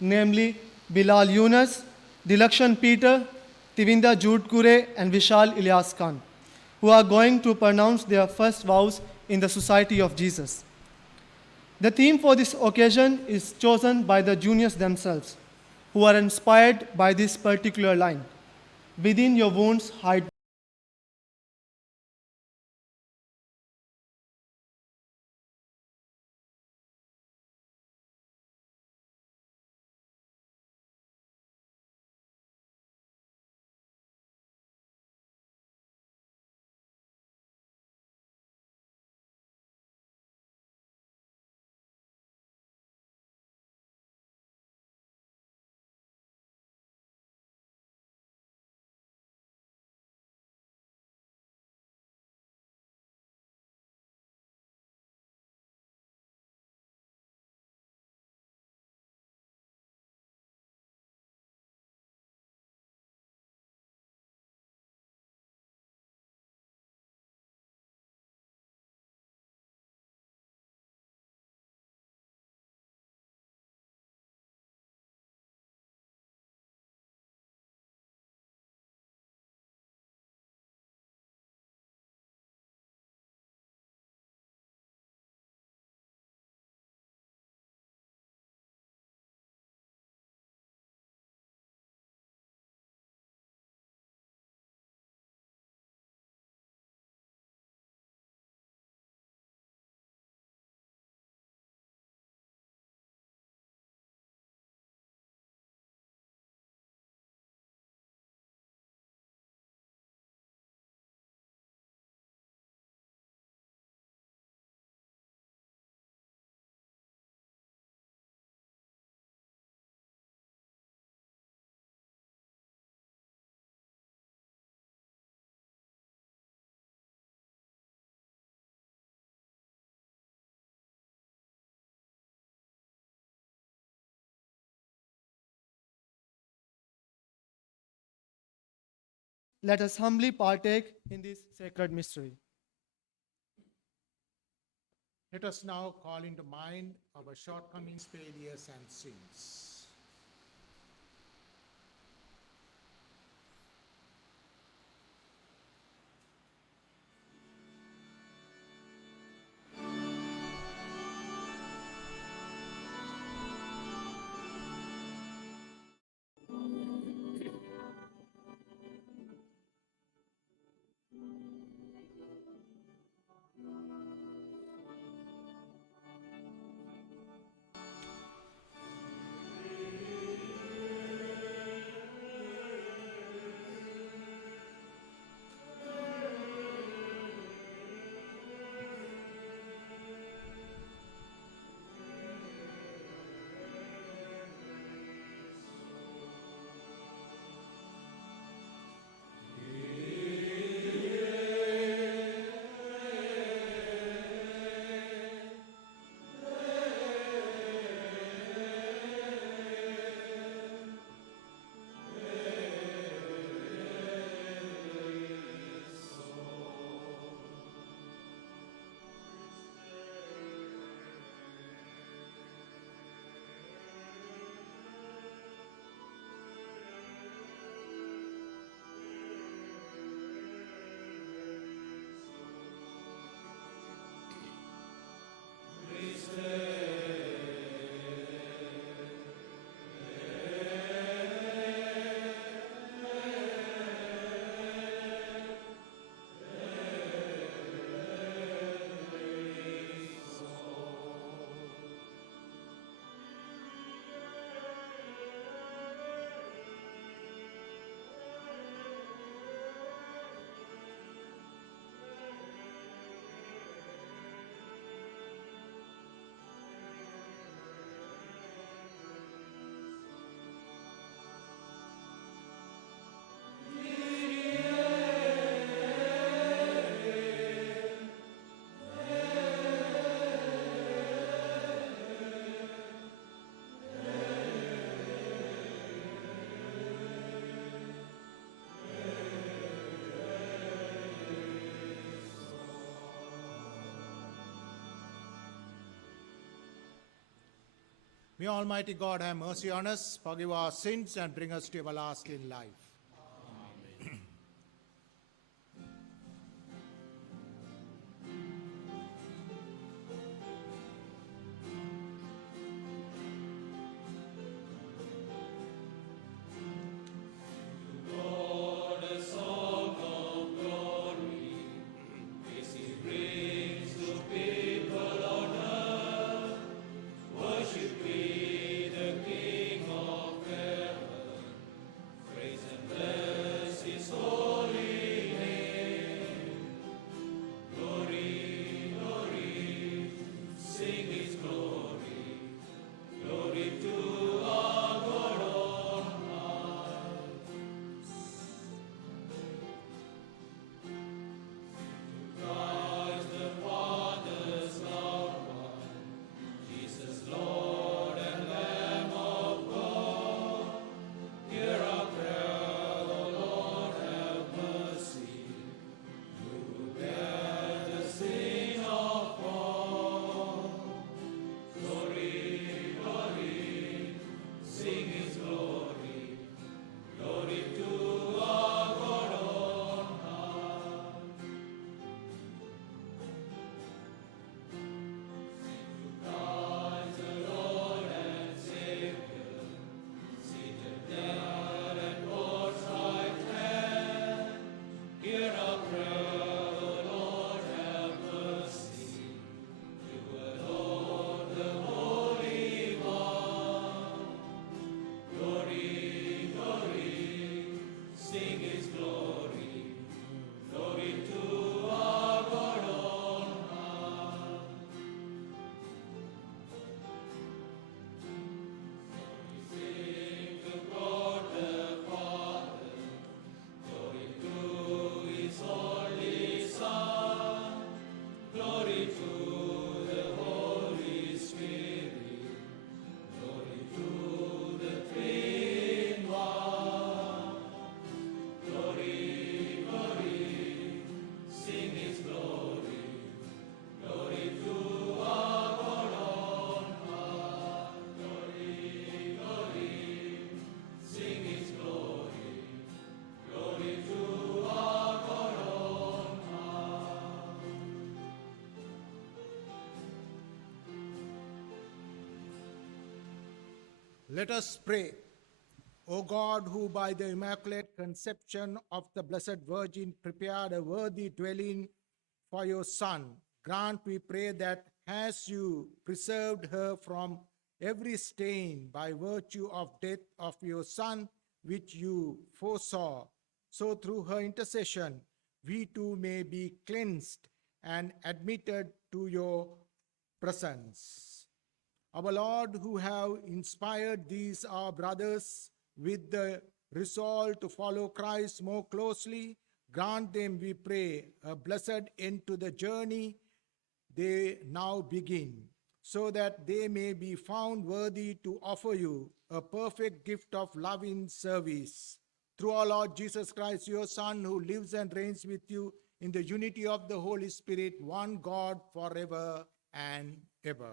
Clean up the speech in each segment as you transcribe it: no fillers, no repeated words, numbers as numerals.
namely Bilal Yunus, Dilakshan Peter, Tivinda Jude Kure, and Vishal Ilyas Khan, who are going to pronounce their first vows in the Society of Jesus. The theme for this occasion is chosen by the juniors themselves, who are inspired by this particular line: "Within your wounds hide Let us humbly partake in this sacred mystery. Let us now call into mind our shortcomings, failures, and sins. May Almighty God have mercy on us, forgive our sins, and bring us to everlasting life. Worship we the King of heaven, praise and Let us pray. O God, who by the immaculate conception of the Blessed Virgin prepared a worthy dwelling for your Son, grant, we pray, that as you preserved her from every stain by virtue of death of your Son, which you foresaw, so through her intercession we too may be cleansed and admitted to your presence. Our Lord, who have inspired these our brothers with the resolve to follow Christ more closely, grant them, we pray, a blessed end to the journey they now begin, so that they may be found worthy to offer you a perfect gift of loving service. Through our Lord Jesus Christ, your Son, who lives and reigns with you in the unity of the Holy Spirit, one God, forever and ever.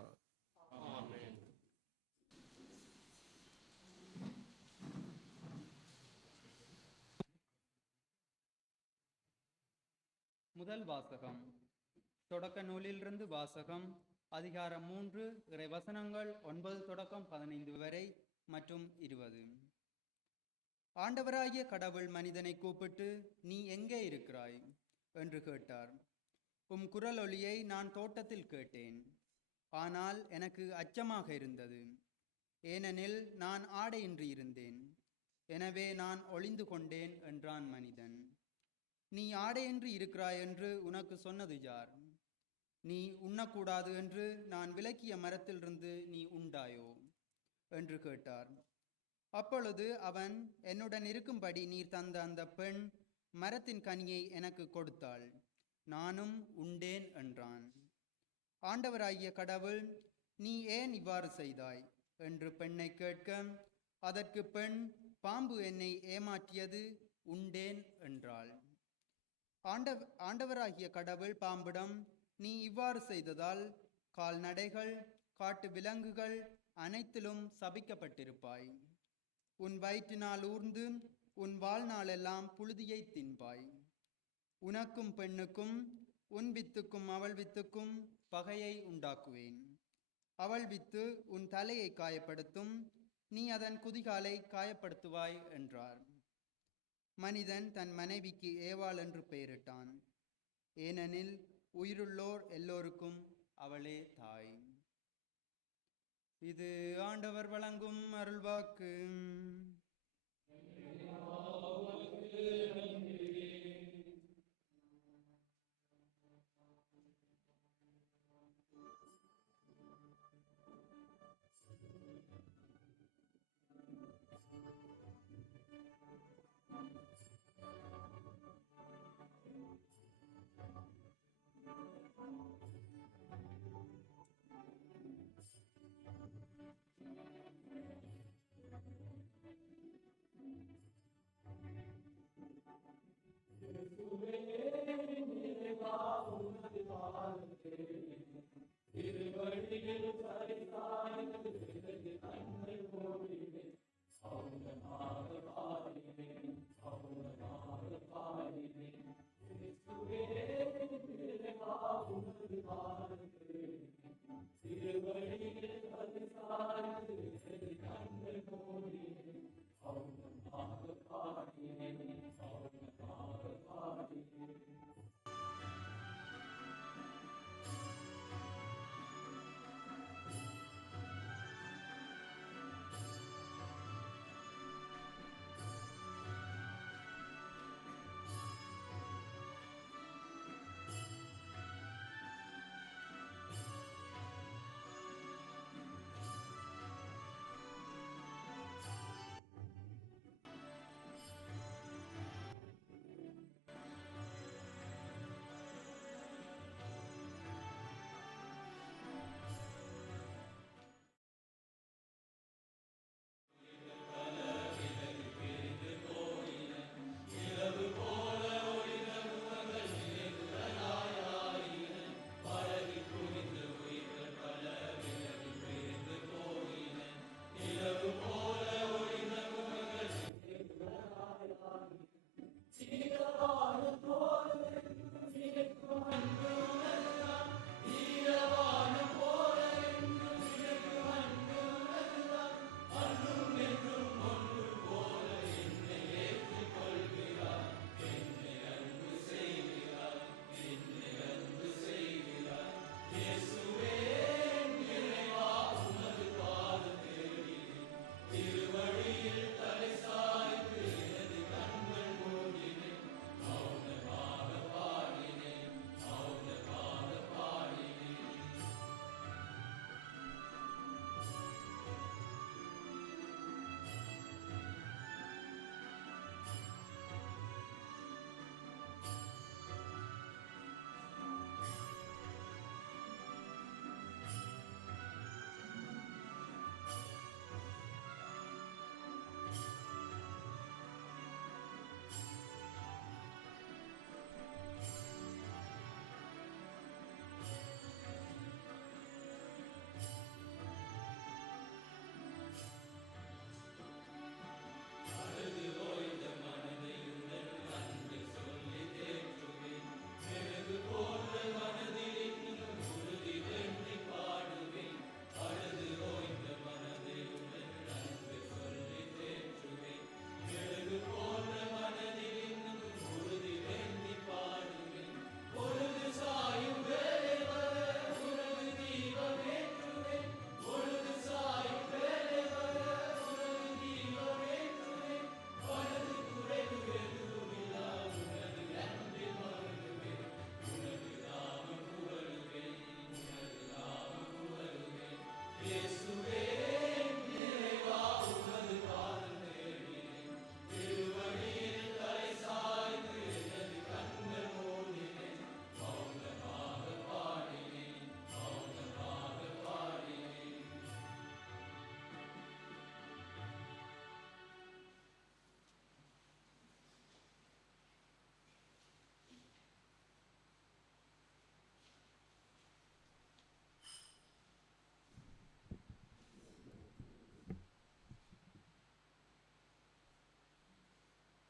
முதல் வாசகம். தொடக்க நூலிலிருந்து வாசகம். அதிகாரம் 3, இறை வசனங்கள் 9 தொடக்கம் 15 வரை மற்றும் 20. ஆண்டவராகிய கடவுள் மனிதனை கூப்பிட்டு, நீ எங்கே இருக்கிறாய் என்று கேட்டார். உம் குரலொலியை நான் தோட்டத்தில் கேட்டேன். ஆனால் எனக்கு அச்சமாக இருந்தது, ஏனெனில் நான் ஆடையின்றி இருந்தேன். எனவே நான் ஒளிந்து கொண்டேன் என்றான் மனிதன். நீ ஆடையின்றி இருக்கிறாய் என்று உனக்கு சொன்னது யார்? நீ உண்ணக்கூடாது என்று நான் விலக்கிய மரத்திலிருந்து நீ உண்டாயோ என்று கேட்டார். அப்பொழுது அவன், என்னுடன் இருக்கும்படி நீர் தந்த அந்த பெண் மரத்தின் கனியை எனக்கு கொடுத்தாள், நானும் உண்டேன் என்றான். ஆண்டவராகிய கடவுள், நீ ஏன் இவ்வாறு செய்தாய் என்று பெண்ணை கேட்க, அதற்கு பெண், பாம்பு என்னை ஏமாற்றியது, உண்டேன் என்றாள். ஆண்டவராகிய கடவுள் பாம்பிடம், நீ இவ்வாறு செய்ததால் கால்நடைகள், காட்டு விலங்குகள் அனைத்திலும் சபிக்கப்பட்டிருப்பாய். உன் வயிற்றினால் ஊர்ந்து உன் வாழ்நாளெல்லாம் புழுதியை தின்பாய். உனக்கும் பெண்ணுக்கும், உன் வித்துக்கும் அவள் வித்துக்கும் பகையை உண்டாக்குவேன். அவள் வித்து உன் தலையை காயப்படுத்தும், நீ அதன் குதிகாலை காயப்படுத்துவாய் என்றார். மனிதன் தன் மனைவிக்கு ஏவாள் என்று பெயரிட்டான், ஏனெனில் உயிருள்ளோர் எல்லோருக்கும் அவளே தாய். இது ஆண்டவர் வழங்கும் அருள்வாக்கு.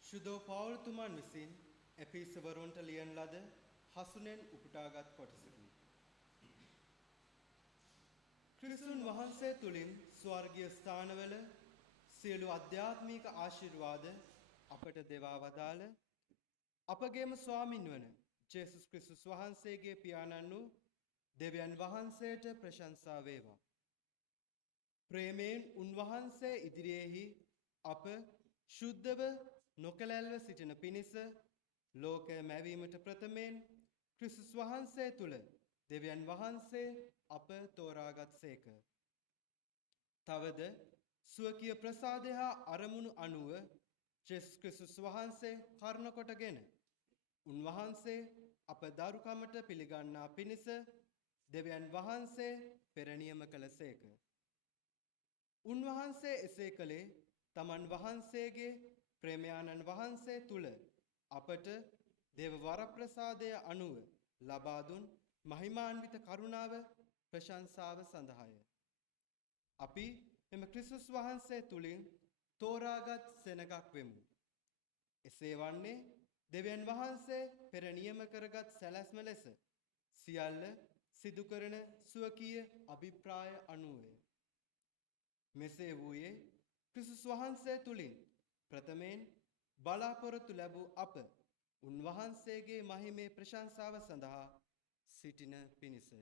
ශුද්ධෝ පවුල්තුමන් විසින් එපිසවරුන්ට ලියන ලද හසුනෙන් උපුටාගත් කොටසකි. ක්‍රිස්තුන් වහන්සේ තුළින් ස්වර්ගීය ස්ථානවල සියලු අධ්‍යාත්මික ආශිර්වාද අපට දෙවා වදාළ අපගේම ස්වාමින් වන ජේසුස් ක්‍රිස්තුස් වහන්සේගේ පියාණන් වූ දෙවියන් වහන්සේට ප්‍රශංසා වේවා. ප්‍රේමයෙන් උන්වහන්සේ ඉදිරියේහි අප ශුද්ධව නොකැලැල්ව සිටින පිණිස ලෝකය මැවීමට ප්‍රථමයෙන් ක්‍රිස්තුස් වහන්සේ තුළ දෙවියන් වහන්සේ අප තෝරාගත් සේක. තවද ස්වකීය ප්‍රසාදය හා අරමුණු අනුව ජේසුස් ක්‍රිස්තුස් වහන්සේ කරුණ කොටගෙන උන්වහන්සේ අප දරුකමට පිළිගන්නා පිණිස දෙවියන් වහන්සේ පෙර නියම කළසේක. උන්වහන්සේ එසේ කළේ තමන් වහන්සේගේ ප්‍රේමයාණන් වහන්සේ තුල අපට දේව වරප්‍රසාදය අනුව ලබා දුන් මහිමාන්විත කරුණාව ප්‍රශංසාව සඳහාය. අපි මෙම ක්‍රිස්තුස් වහන්සේ තුලින් තෝරාගත් සෙනගක් වෙමු. එසේ වන්නේ දෙවියන් වහන්සේ පෙර නියම කරගත් සැලැස්ම ලෙස සියල්ල සිදු කරන ස්වකීය අභිප්‍රාය අනුවය. මෙසේ වූයේ ක්‍රිස්තුස් වහන්සේ තුලින් ප්‍රථමයෙන් බලාපොරොත්තු ලැබූ අප උන්වහන්සේගේ මහිමේ ප්‍රශංසාව සඳහා සිටින පිණිසය.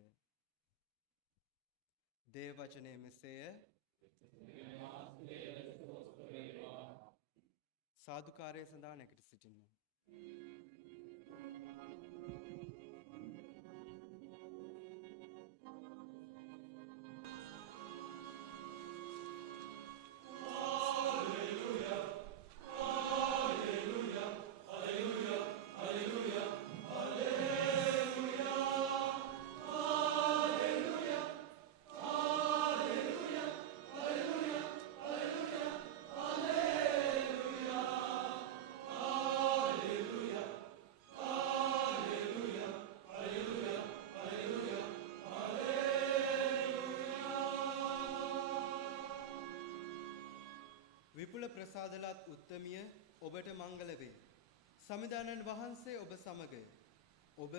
දේව වචනය මෙසේය. සාදුකාරය සඳහා නැගිට සිටින්න. විපුල ප්‍රසාදලත් උත්තමිය ඔබට මංගල වේ. සමිදානන් වහන්සේ ඔබ සමගය. ඔබ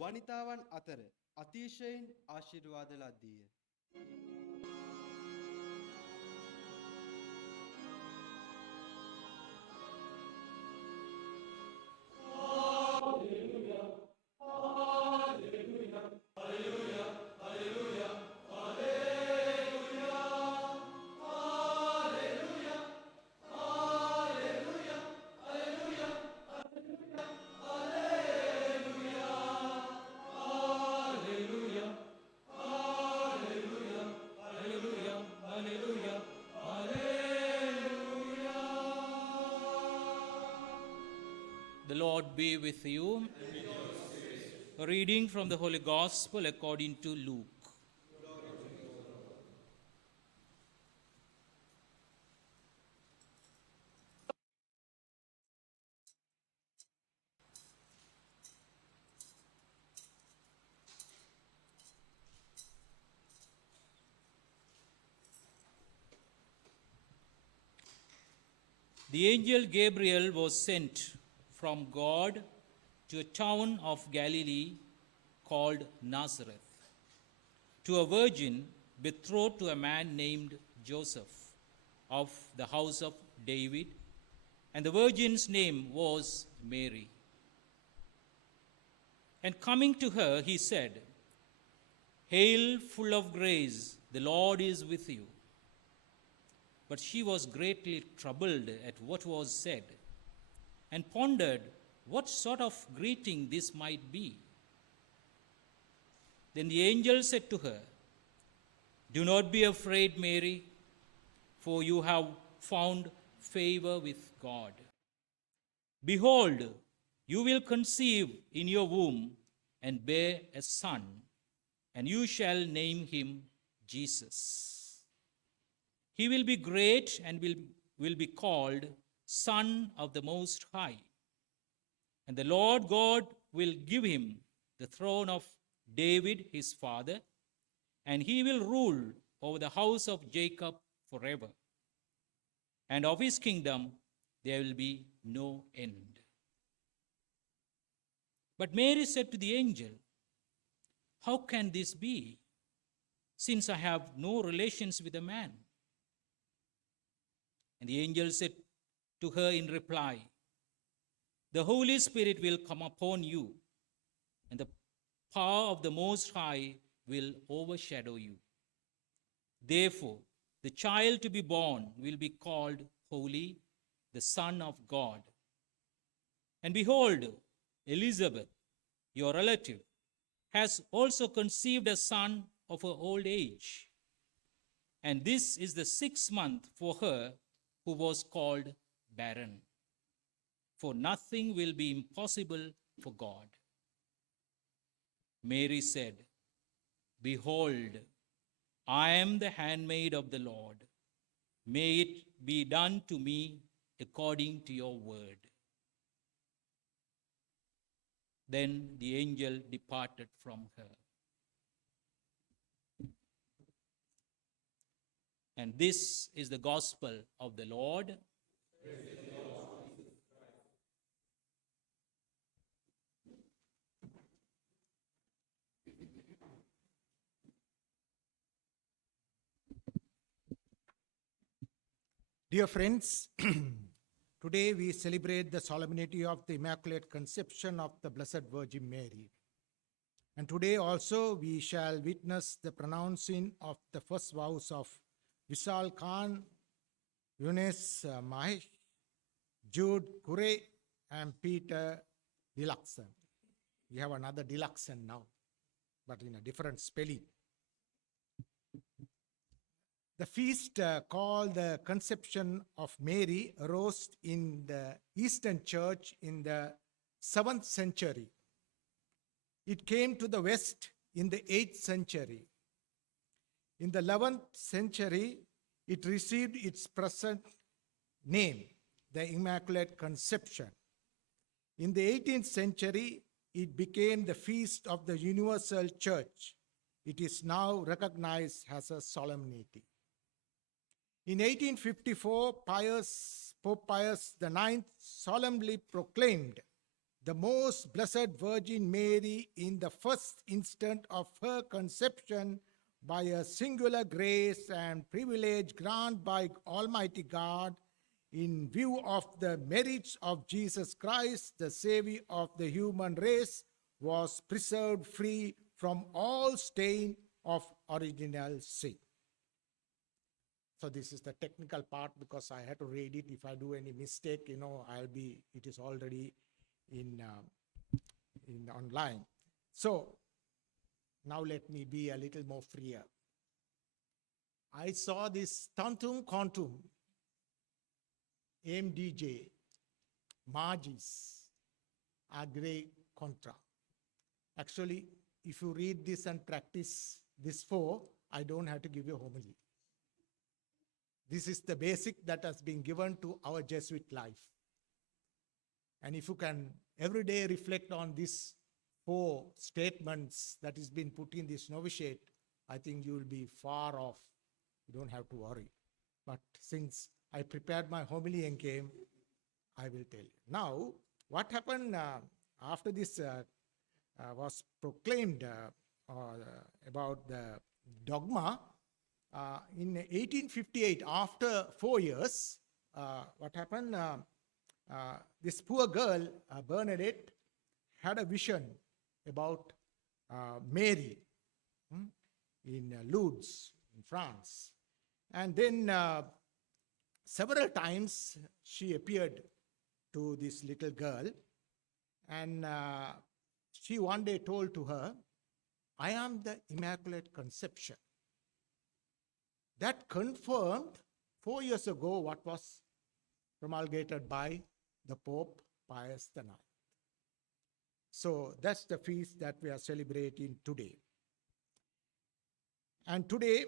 වනිතාවන් අතර අතිශයින් ආශිර්වාද ලද්දීය. The Lord be with you. A reading from the Holy Gospel according to Luke. The angel Gabriel was sent from God to a town of Galilee called Nazareth, to a virgin betrothed to a man named Joseph of the house of David, and the virgin's name was Mary. And coming to her, he said, "Hail, full of grace, the Lord is with you." But she was greatly troubled at what was said, and pondered what sort of greeting this might be. Then the angel said to her, "Do not be afraid, Mary, for you have found favor with God. Behold, you will conceive in your womb and bear a son, and you shall name him Jesus. He will be great and will be called Son of the Most High. And the Lord God will give him the throne of David his father, and he will rule over the house of Jacob forever. And of his kingdom there will be no end. But Mary said to the angel, "How can this be, since I have no relations with a man?" And the angel said to her in reply, "The Holy Spirit will come upon you, and the power of the Most High will overshadow you. Therefore, the child to be born will be called Holy, the Son of God. And behold, Elizabeth, your relative, has also conceived a son of her old age. And this is the 6th month for her who was called barren. For nothing will be impossible for God." Mary said, "Behold, I am the handmaid of the Lord. May it be done to me according to your word." Then the angel departed from her. And this is the gospel of the Lord. Dear friends, today we celebrate the solemnity of the Immaculate Conception of the Blessed Virgin Mary. And today also we shall witness the pronouncing of the first vows of Vishal Khan, Yunus Mahesh, Jude Kure, and Peter Deluxon. We have another Deluxon now, but in a different spelling. The feast called the Conception of Mary arose in the Eastern Church in the 7th century. It came to the West in the 8th century. In the 11th century, it received its present name, the Immaculate Conception. In the 18th century, it became the feast of the Universal Church. It is now recognized as a solemnity. In 1854, Pope Pius IX solemnly proclaimed the Most Blessed Virgin Mary in the first instant of her conception by a singular grace and privilege granted by Almighty God in view of the merits of Jesus Christ, the Savior of the human race, was preserved free from all stain of original sin. So this is the technical part because I had to read it. If I do any mistake, it is already in online. So now let me be a little more freer. I saw this Tantum Quantum, MDJ, Magis, Agre Contra. Actually, if you read this and practice this 4, I don't have to give you a homily. This is the basic that has been given to our Jesuit life. And if you can every day reflect on these 4 statements that has been put in this novitiate, I think you will be far off. You don't have to worry. But since I prepared my homily and came, I will tell you. Now, what happened after this was proclaimed about the dogma, in 1858, after 4 years, what happened? This poor girl, Bernadette, had a vision about Mary in Lourdes, in France. And then several times she appeared to this little girl, and she one day told to her, "I am the Immaculate Conception." That confirmed 4 years ago what was promulgated by the Pope Pius IX. So that's the feast that we are celebrating today. And today,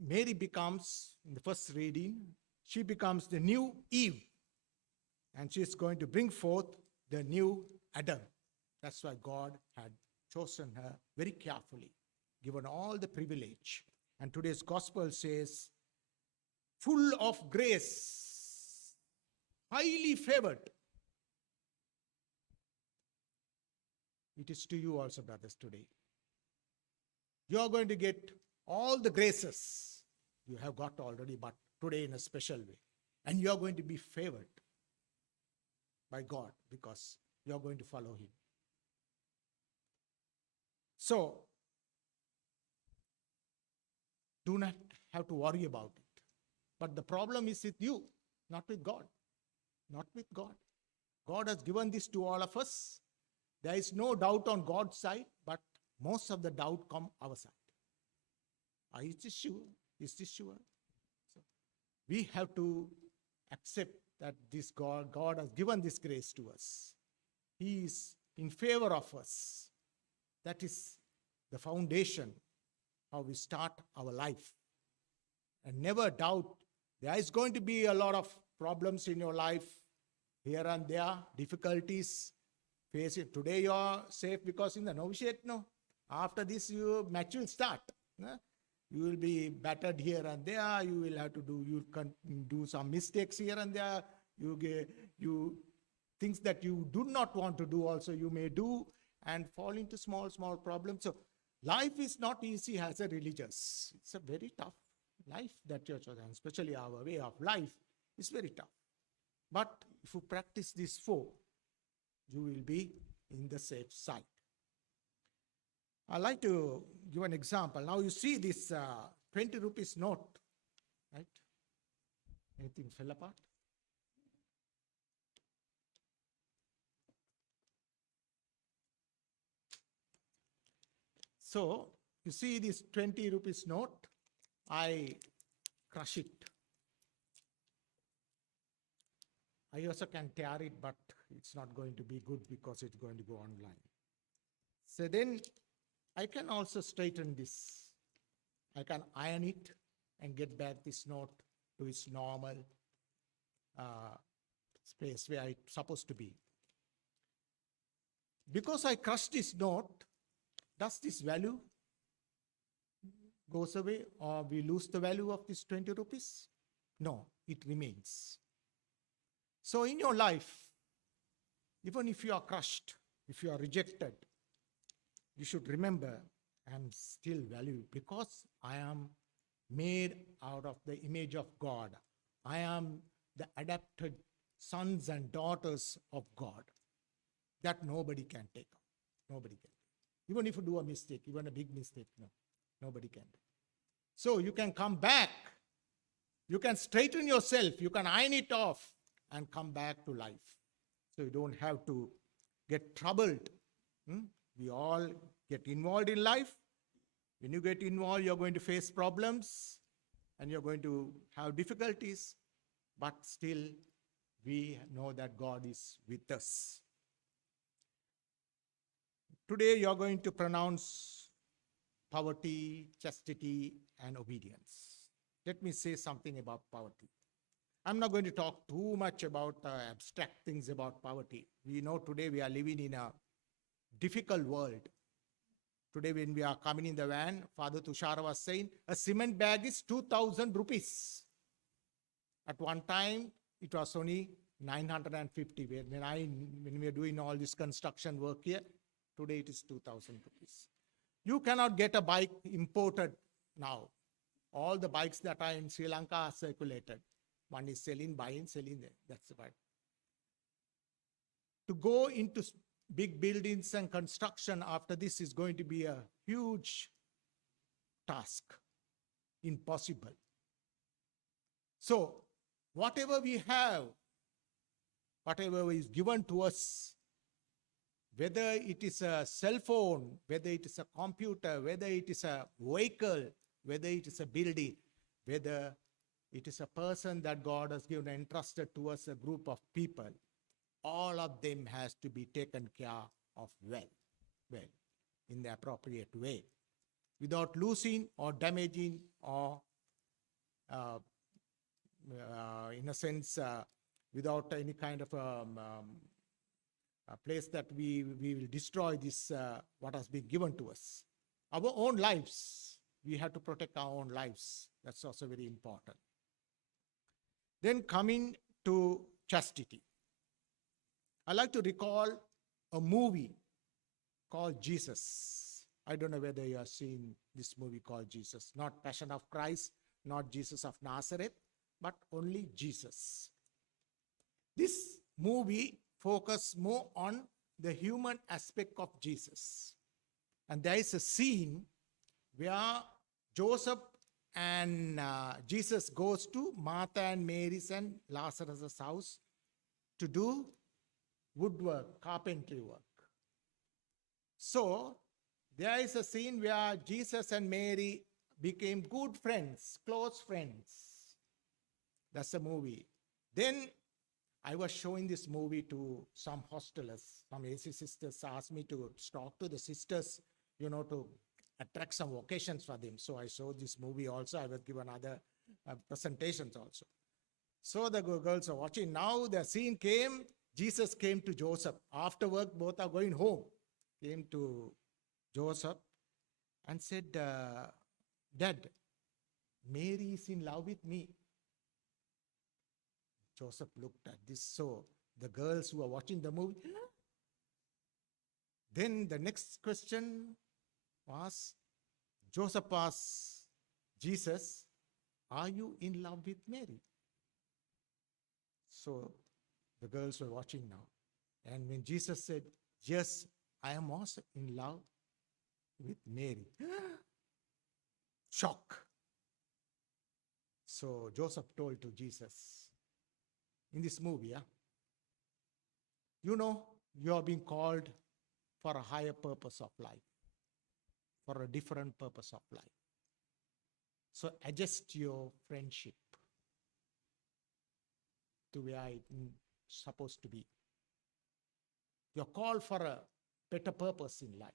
Mary becomes, in the first reading, she becomes the new Eve. And she is going to bring forth the new Adam. That's why God had chosen her very carefully, given all the privilege. And today's gospel says, full of grace, highly favored. It is to you also, brothers, today. You are going to get all the graces you have got already, but today in a special way. And you are going to be favored by God because you are going to follow Him. So, do not have to worry about it. But the problem is with you, not with God. Not with God. God has given this to all of us. There is no doubt on God's side, but most of the doubt come our side. Is this sure? Is this sure? So we have to accept that this God has given this grace to us. He is in favor of us. That is the foundation how we start our life. And never doubt there is going to be a lot of problems in your life, here and there, difficulties. Face it. Today you are safe because in the novitiate, no. After this, your match will start. No? You will be battered here and there. You will have to do some mistakes here and there. You things that you do not want to do also you may do and fall into small problems. So life is not easy as a religious. It's a very tough life that you have chosen, especially our way of life is very tough. But if you practice these four, you will be in the safe side. I'd like to give an example. Now you see this 20 rupees note, right? Anything fell apart? So you see this 20 rupees note, I crush it. I also can tear it, but it's not going to be good because it's going to go online. So then I can also straighten this. I can iron it and get back this note to its normal space where it's supposed to be. Because I crushed this note, does this value goes away or we lose the value of this 20 rupees? No, it remains. So in your life, even if you are crushed, if you are rejected, you should remember I am still valued because I am made out of the image of God. I am the adopted sons and daughters of God. That nobody can take out. Nobody can. Even if you do a mistake, even a big mistake, no, nobody can. So you can come back. You can straighten yourself. You can iron it off and come back to life. So you don't have to get troubled. We all get involved in life. When you get involved, you're going to face problems and you're going to have difficulties. But still, we know that God is with us. Today, you're going to pronounce poverty, chastity, and obedience. Let me say something about poverty. I'm not going to talk too much about abstract things about poverty. We know today we are living in a difficult world. Today when we are coming in the van, Father Tushara was saying, a cement bag is 2,000 rupees. At one time, it was only 950. When we are doing all this construction work here, today it is 2,000 rupees. You cannot get a bike imported now. All the bikes that are in Sri Lanka are circulated. One is selling, buying, selling there. That's about it. To go into big buildings and construction after this is going to be a huge task. Impossible. So, whatever we have, whatever is given to us, whether it is a cell phone, whether it is a computer, whether it is a vehicle, whether it is a building, whether it is a person that God has given and entrusted to us, a group of people, all of them has to be taken care of well, in the appropriate way, without losing or damaging or, in a sense, without any kind of a place that we will destroy this, what has been given to us. Our own lives, we have to protect our own lives. That's also very important. Then coming to chastity. I like to recall a movie called Jesus. I don't know whether you have seen this movie called Jesus. Not Passion of Christ, not Jesus of Nazareth, but only Jesus. This movie focuses more on the human aspect of Jesus. And there is a scene where Joseph and Jesus goes to Martha and Mary's and Lazarus' house to do woodwork, carpentry work. So there is a scene where Jesus and Mary became good friends, close friends. That's the movie. Then I was showing this movie to some hostelers. Some AC sisters asked me to talk to the sisters, to attract some occasions for them. So I showed this movie also. I was given other presentations also. So the girls are watching. Now the scene came. Jesus came to Joseph. After work, both are going home. Came to Joseph and said, Dad, Mary is in love with me. Joseph looked at this. So the girls who are watching the movie, then the next question was, Joseph asked Jesus, are you in love with Mary? So the girls were watching now. And when Jesus said, yes, I am also in love with Mary. Shock. So Joseph told to Jesus, in this movie, you are being called for a higher purpose of life, for a different purpose of life. So adjust your friendship to where it's supposed to be. You're called for a better purpose in life,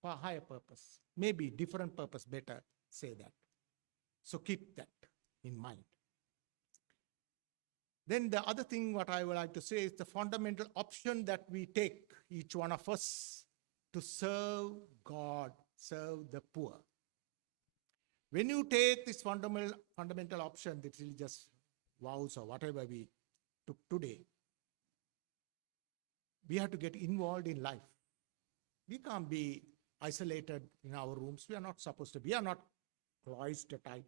for a higher purpose. Maybe different purpose, better say that. So keep that in mind. Then the other thing what I would like to say is the fundamental option that we take, each one of us, to serve God, serve the poor. When you take this fundamental option, this is just vows or whatever we took today, we have to get involved in life. We can't be isolated in our rooms. We are not supposed to be. We are not cloistered type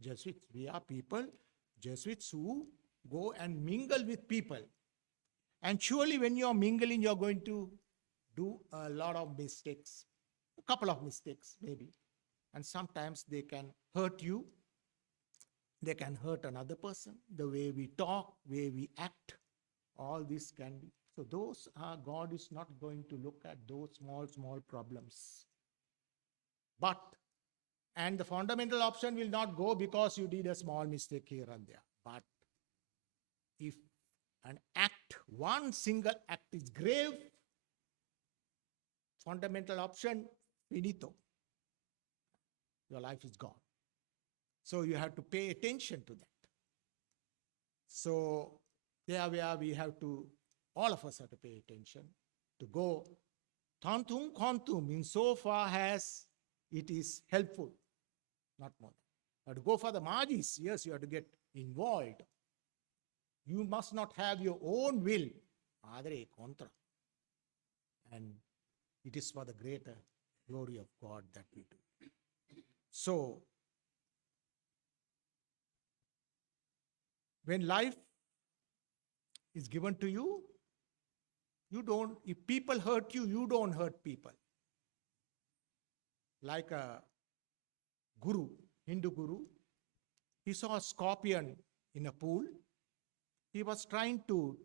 Jesuits. We are people, Jesuits, who go and mingle with people. And surely when you are mingling, you are going to do a lot of mistakes, a couple of mistakes maybe. And sometimes they can hurt you. They can hurt another person. The way we talk, way we act, all this can be. So those are, God is not going to look at those small problems. And the fundamental option will not go because you did a small mistake here and there. But if an act, one single act is grave, fundamental option, finito. Your life is gone. So you have to pay attention to that. So there we have to, all of us have to pay attention to go tantum quantum insofar as it is helpful, not more. You have to go for the margins. Yes, you have to get involved. You must not have your own will. Adre contra. And it is for the greater glory of God that we do. So, when life is given to you, if people hurt you, you don't hurt people. Like a guru, Hindu guru, he saw a scorpion in a pool. He was trying to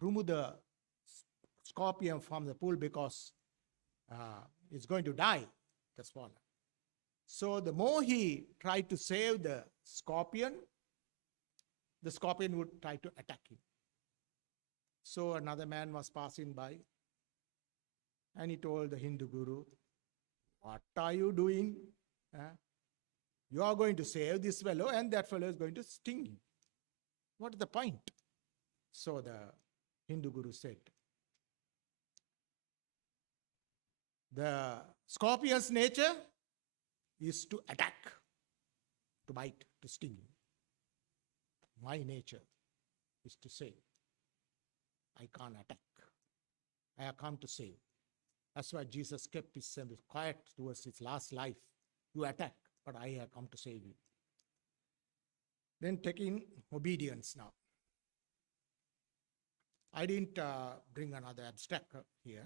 remove the scorpion from the pool because it's going to die, the swan. So the more he tried to save the scorpion would try to attack him. So another man was passing by and he told the Hindu guru, what are you doing? You are going to save this fellow and that fellow is going to sting you. What is the point? So the Hindu guru said, the scorpion's nature is to attack, to bite, to sting. My nature is to say, I can't attack. I have come to save. That's why Jesus kept himself quiet towards his last life. You attack, but I have come to save you. Then taking obedience now. I didn't bring another abstract here.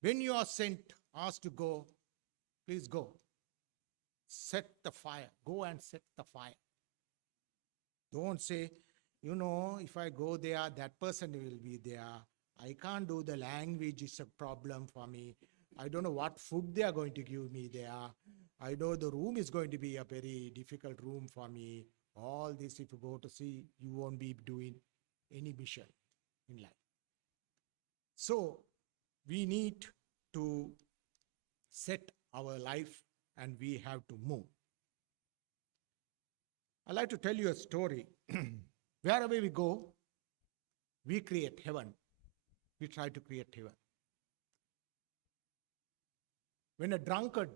When you are sent, asked to go, please go. Set the fire. Go and set the fire. Don't say, if I go there, that person will be there. I can't do the language, is a problem for me. I don't know what food they are going to give me there. I know the room is going to be a very difficult room for me. All this, if you go to see, you won't be doing any mission in life. So, we need to set our life and we have to move. I'd like to tell you a story. Wherever we go, we create heaven. We try to create heaven. When a drunkard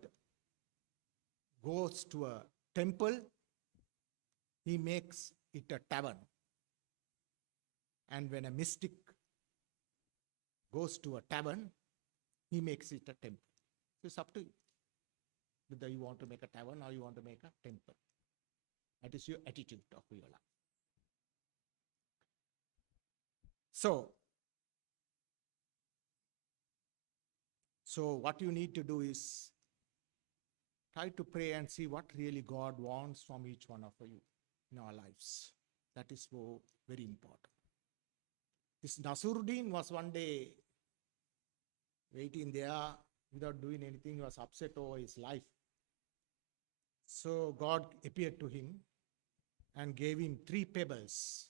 goes to a temple, he makes it a tavern. And when a mystic goes to a tavern, he makes it a temple. So it's up to you whether you want to make a tavern or you want to make a temple. That is your attitude of your life. So what you need to do is try to pray and see what really God wants from each one of you in our lives. That is so very important. This Nasruddin was one day waiting there without doing anything. He was upset over his life. So God appeared to him and gave him 3 pebbles.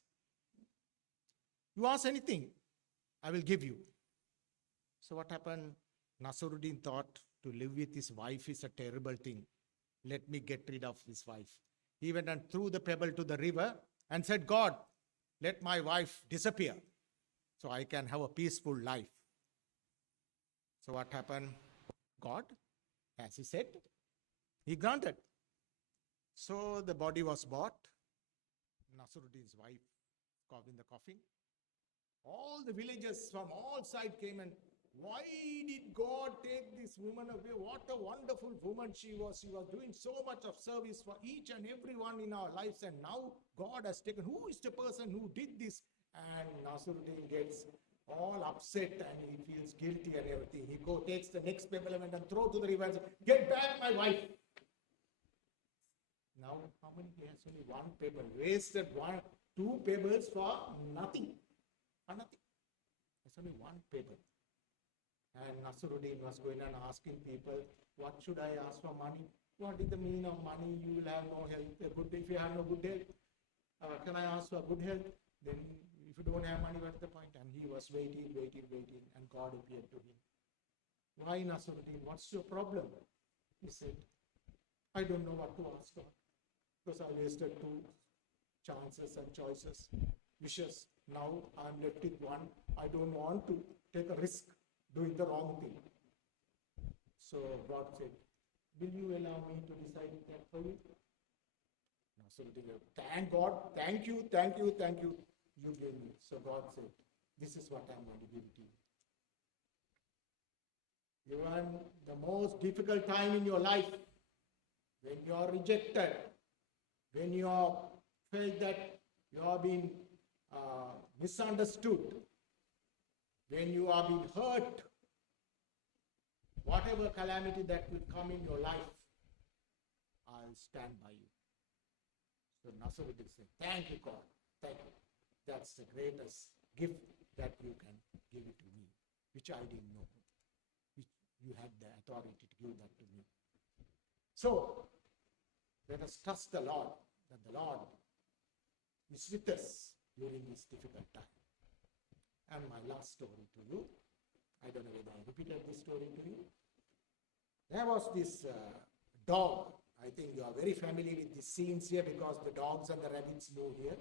You ask anything, I will give you. So what happened? Nasruddin thought to live with his wife is a terrible thing. Let me get rid of his wife. He went and threw the pebble to the river and said, God, let my wife disappear so I can have a peaceful life. So what happened? God, as he said, he granted. So the body was brought. Nasruddin's wife in the coffin. All the villagers from all sides came and, why did God take this woman away? What a wonderful woman she was. She was doing so much of service for each and everyone in our lives. And now God has taken, who is the person who did this? And Nasruddin gets all upset and he feels guilty and everything. He takes the next pebble and throw to the river and says, get back my wife. Now, how many? He has only 1 pebble. Wasted 2 pebbles for nothing. For nothing. There's only 1 pebble. And Nasruddin was going and asking people, what should I ask for money? What is the meaning of money? You will have no health. If you have no good health, can I ask for good health? Then if you don't have money, what's the point? And he was waiting, and God appeared to him. Why, Nasruddin? What's your problem? He said, I don't know what to ask God. Because I wasted 2 chances and choices, wishes. Now I'm left with 1. I don't want to take a risk doing the wrong thing. So God said, will you allow me to decide that for you? Nasruddin, thank God, thank you. You gave me. So God said, this is what I'm going to give to you. Even the most difficult time in your life, when you are rejected, when you are felt that you are being misunderstood, when you are being hurt, whatever calamity that will come in your life, I'll stand by you. So Nasruddin said, thank you, God. Thank you. That's the greatest gift that you can give it to me, which I didn't know, which you had the authority to give that to me. So, let us trust the Lord, that the Lord is with us during this difficult time. And my last story to you, I don't know whether I repeated this story to you. There was this dog. I think you are very familiar with the scenes here because the dogs and the rabbits live here.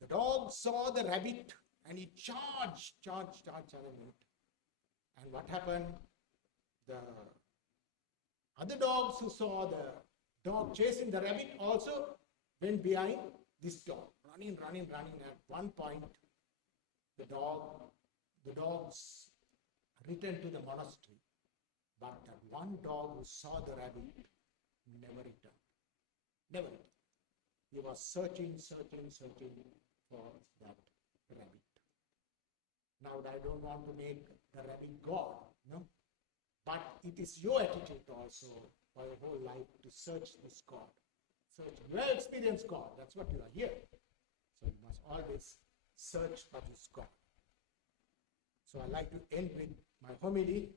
The dog saw the rabbit and he charged at it. And what happened? The other dogs who saw the dog chasing the rabbit also went behind this dog. running. At one point, the dogs returned to the monastery. But that one dog who saw the rabbit never returned. Never returned. He was searching for that rabbit. Now, I don't want to make the rabbit God, no? But it is your attitude also for your whole life to search this God. Search. You have experienced God. That's what you are here. So you must always search for this God. So I'd like to end with my homily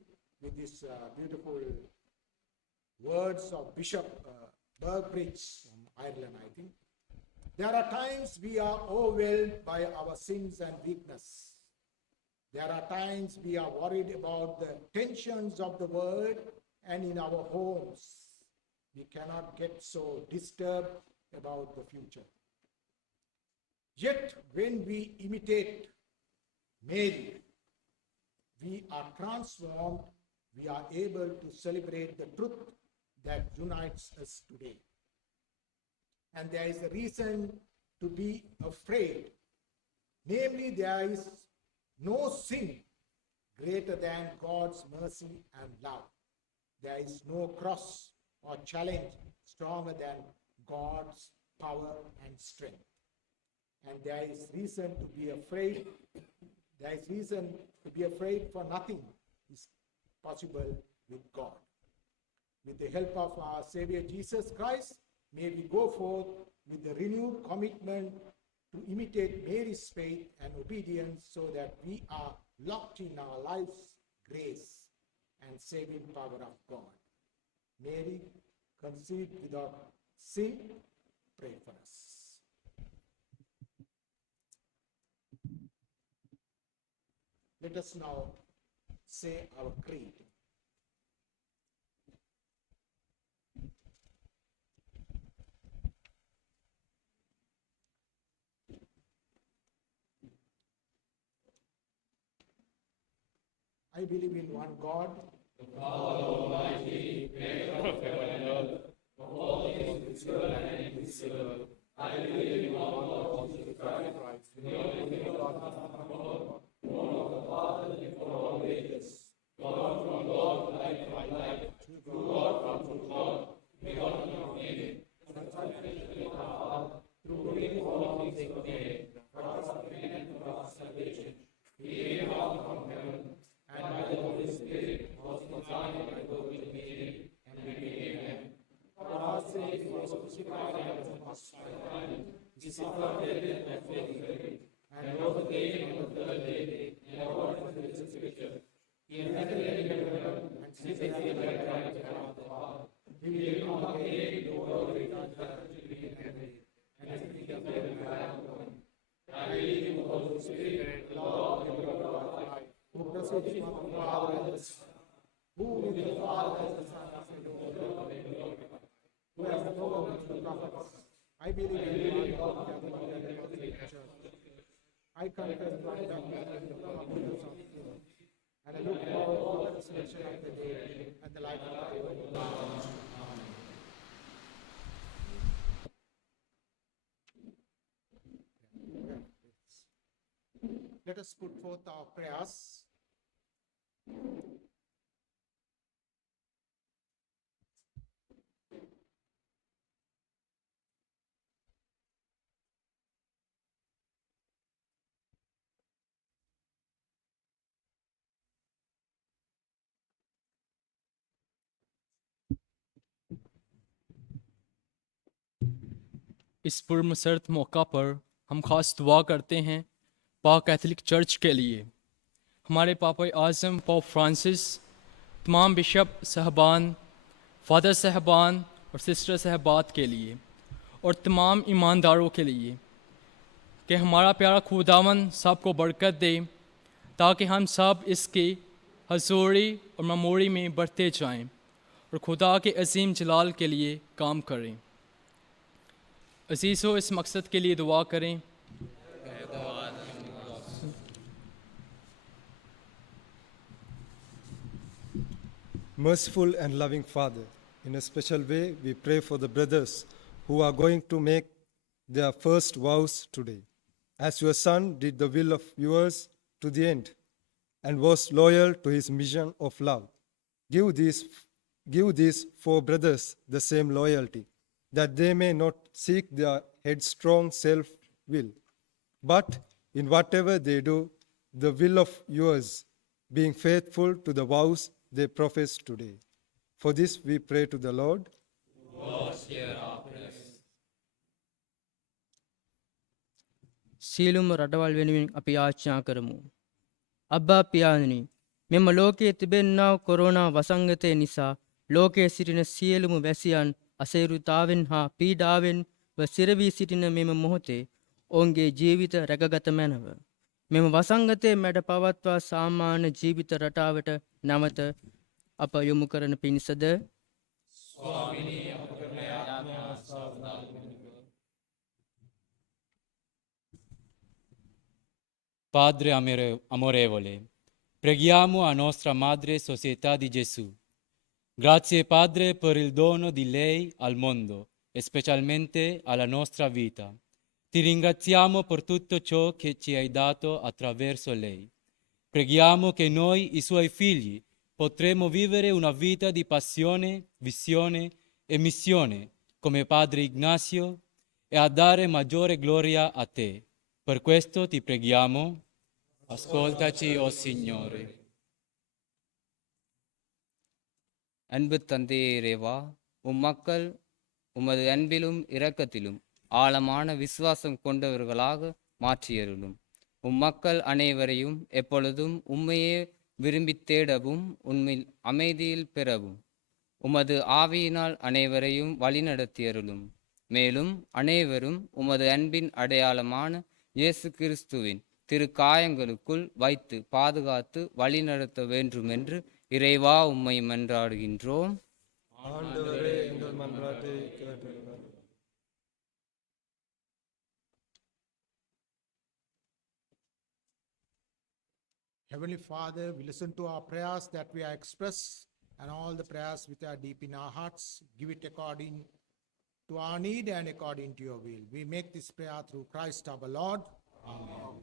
with these beautiful words of Bishop Burbridge from Ireland, I think. There are times we are overwhelmed by our sins and weakness. There are times we are worried about the tensions of the world and in our homes. We cannot get so disturbed about the future. Yet, when we imitate Mary, we are transformed, we are able to celebrate the truth that unites us today. And there is a reason to be afraid. Namely, there is no sin greater than God's mercy and love. There is no cross or challenge stronger than God's power and strength. And there is reason to be afraid. There is reason to be afraid, for nothing is possible with God. With the help of our Savior Jesus Christ, may we go forth with the renewed commitment to imitate Mary's faith and obedience, so that we are locked in our life's grace and saving power of God. Mary, conceived without sin, pray for us. Let us now say our creed. I believe in one God, the Father Almighty, maker of heaven and earth, of all things visible and invisible. I believe in one Lord Jesus Christ, the only begotten Son of God, born of the Father before all ages, God from God, light from light, true God from true God, begotten of Mary, consecrated with the Father, through whom all things were made, for us and for our salvation. He came down from heaven, and by the Holy Spirit was consigned by the Virgin Mary, and became man. For our sake he was crucified and was tried. He suffered death and was buried, and rose again on the third day, in accordance with the Scripture. He ascended into heaven, and sitteth at the right hand of the Father. He will come again to glory and judge the living and the dead, and his kingdom will be forever. I believe in the Holy Spirit, the Lord, and the Lord of life, who proceeds from the Father and the Son, who with the Father and the Son is the Lord of the who has spoken to the prophets. I believe in one God, the Catholic and Catholic Church. I confess one baptism in the forgiveness of sin, and I look forward to the resurrection of the dead and the life of the world. Amen. Let us put forth our prayers. इस पुरमसरत मौका पर हम खास दुआ करते हैं पाक Catholic church के लिए, हमारे पापा आज़म पोप फ्रांसिस, तमाम बिशप साहबान, फादर साहबान और सिस्टर साहबात के लिए, और तमाम ईमानदारों के लिए, कि हमारा प्यारा खुदावन सबको बरकत दे, ताकि हम सब इसकी हजूरी और मेमोरी में बढ़ते जाएं और खुदा के अजीम जलाल के लिए काम करें। अजीज़ों, इस मकसद के लिए दुआ करें। Merciful and loving Father, in a special way, we pray for the brothers who are going to make their first vows today, as your son did the will of yours to the end and was loyal to his mission of love. Give these four brothers the same loyalty, that they may not seek their headstrong self will, but in whatever they do, the will of yours, being faithful to the vows they profess today. For this we pray to the Lord. සියලුම රටවල් වෙනුවෙන් අපි යාච්ඥා කරමු. අබ්බා පියාණනි, මෙම ලෝකයේ තිබෙන්නා වූ corona වසංගතය නිසා ලෝකයේ සිටින සියලුම වැසියන් අසීරුතාවෙන් හා පීඩාවෙන් සිරවී සිටින මෙම මොහොතේ ඔවුන්ගේ ජීවිත රැකගත මැනව. මෙම වසංගතය මැඩ පවත්වා සාමාන්‍ය ජීවිත රටාවට නැවත අප යොමු කරන පිණිසද Padre amorevole, preghiamo a nostra Madre Società di Gesù. Grazie Padre per il dono di lei al mondo e specialmente alla nostra vita. Ti ringraziamo per tutto ciò che ci hai dato attraverso lei. Preghiamo che noi, i suoi figli, potremo vivere una vita di passione, visione e missione come Padre Ignazio e a dare maggiore gloria a te. Per questo ti preghiamo, ascoltaci, o Signore. அன்பு தந்தையே இறைவா, மக்கள் உமது அன்பிலும் இரக்கத்திலும் ஆழமான விசுவாசம் கொண்டவர்களாக மாற்றியருளும். மக்கள் அனைவரையும் எப்பொழுதும் உம்மையே விரும்பித் தேடவும் உண்மையில் அமைதியில் பெறவும் உமது ஆவியினால் அனைவரையும் வழிநடத்தியருளும். மேலும் அனைவரும் உமது அன்பின் அடையாளமான இயேசு கிறிஸ்துவின் திரு காயங்களுக்குள் வைத்து பாதுகாத்து வழிநடத்த வேண்டும் என்று இறைவா உம்மை மன்றாடுகின்றோம். ஆண்டவரே, எங்கள் மன்றாட்டை கேட்டருளும். Heavenly Father, we listen to our prayers that we are expressed and all the prayers which are deep in our hearts. Give it according to our need and according to your will. We make this prayer through Christ our Lord. Amen.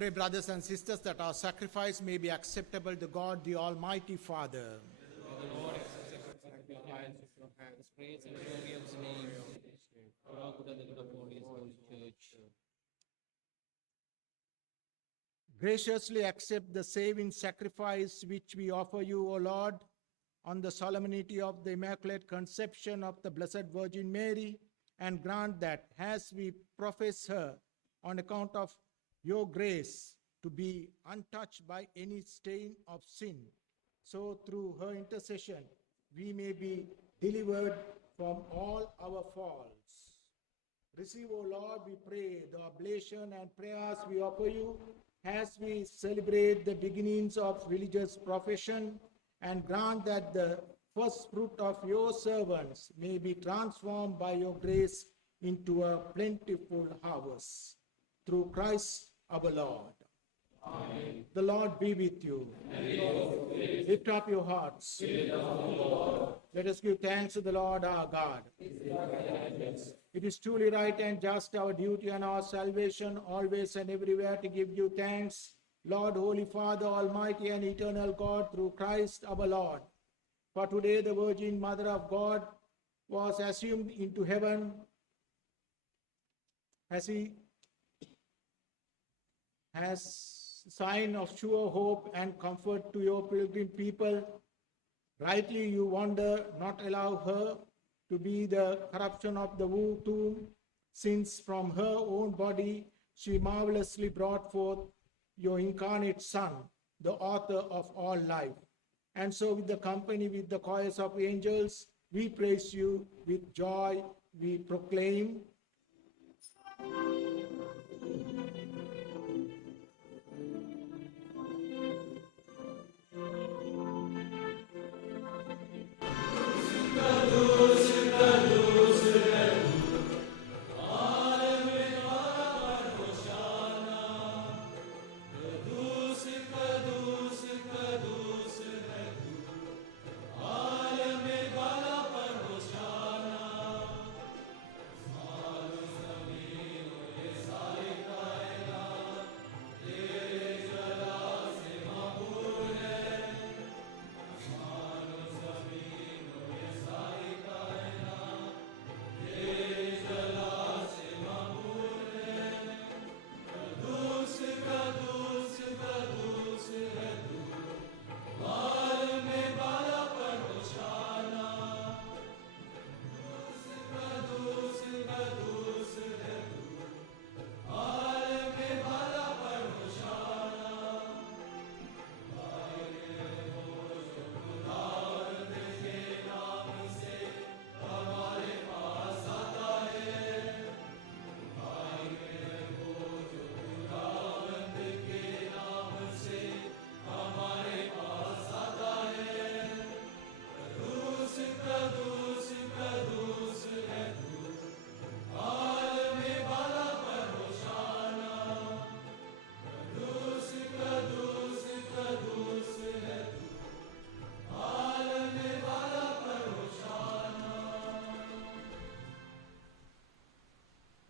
Pray, brothers and sisters, that our sacrifice may be acceptable to God, the Almighty Father. Graciously accept the saving sacrifice which we offer you, O Lord, on the solemnity of the Immaculate Conception of the Blessed Virgin Mary, and grant that, as we profess her on account of your grace to be untouched by any stain of sin, so through her intercession we may be delivered from all our faults. Receive, O Lord, we pray, the oblation and prayers we offer you as we celebrate the beginnings of religious profession, and grant that the first fruit of your servants may be transformed by your grace into a plentiful harvest. Through Christ our Lord. Amen. The Lord be with you. Lift up your hearts. Let us give thanks to the Lord our God. It is truly right and just, our duty and our salvation, always and everywhere to give you thanks, Lord, Holy Father, Almighty and eternal God, through Christ our Lord. For today the Virgin Mother of God was assumed into heaven as sign of sure hope and comfort to your pilgrim people. Rightly you wonder not allow her to be the corruption of the tomb, since from her own body she marvelously brought forth your incarnate Son, the author of all life. And so with the company, with the choirs of angels, we praise you with joy, we proclaim.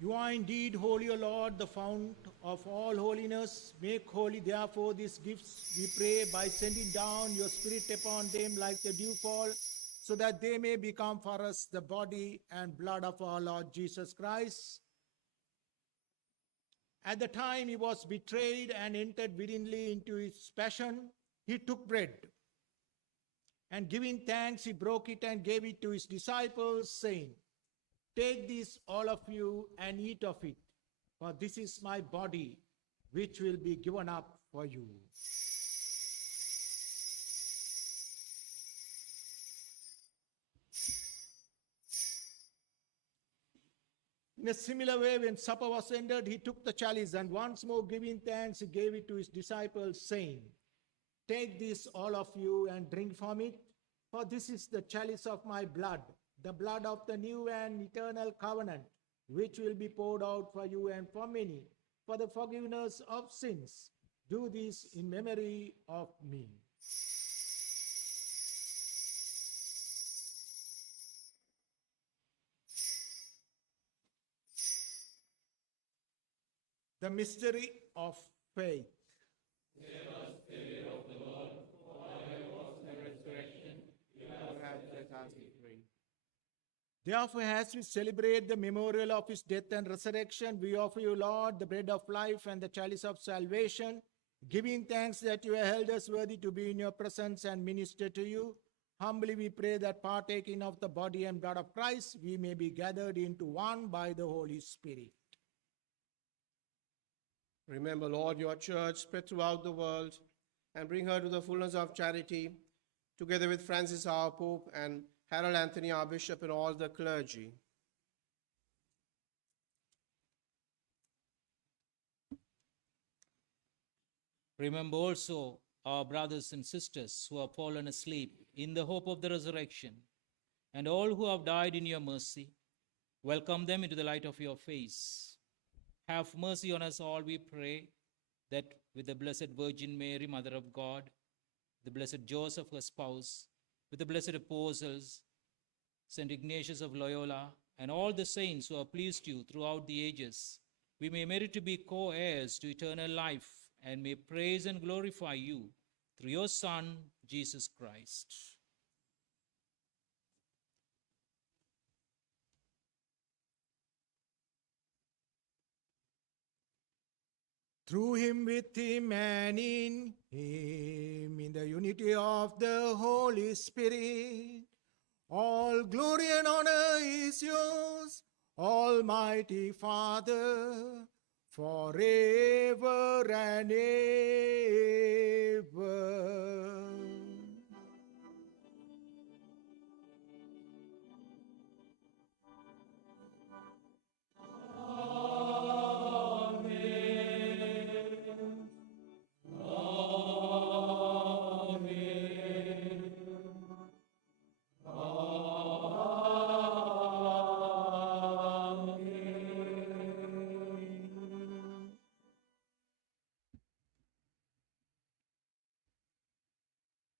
You are indeed holy, O Lord, the fount of all holiness. Make holy, therefore, these gifts, we pray, by sending down your Spirit upon them like the dewfall, so that they may become for us the body and blood of our Lord Jesus Christ. At the time he was betrayed and entered willingly into his passion, he took bread, and giving thanks, he broke it and gave it to his disciples, saying, "Take this, all of you, and eat of it, for this is my body, which will be given up for you." In a similar way, when supper was ended, he took the chalice, and once more giving thanks, he gave it to his disciples, saying, "Take this, all of you, and drink from it, for this is the chalice of my blood, the blood of the new and eternal covenant, which will be poured out for you and for many, for the forgiveness of sins. Do this in memory of me." The mystery of faith. Therefore, as we celebrate the memorial of his death and resurrection, we offer you, Lord, the bread of life and the chalice of salvation, giving thanks that you have held us worthy to be in your presence and minister to you. Humbly we pray that partaking of the body and blood of Christ, we may be gathered into one by the Holy Spirit. Remember, Lord, your church spread throughout the world and bring her to the fullness of charity, together with Francis, our Pope, and Harold Anthony, our Bishop, and all the clergy. Remember also our brothers and sisters who have fallen asleep in the hope of the resurrection, and all who have died in your mercy. Welcome them into the light of your face. Have mercy on us all, we pray, that with the Blessed Virgin Mary, Mother of God, the Blessed Joseph, her spouse, with the blessed apostles, St. Ignatius of Loyola, and all the saints who have pleased you throughout the ages, we may merit to be co-heirs to eternal life and may praise and glorify you through your Son, Jesus Christ. Through him, with him, and in him, in the unity of the Holy Spirit, all glory and honor is yours, Almighty Father, forever and ever.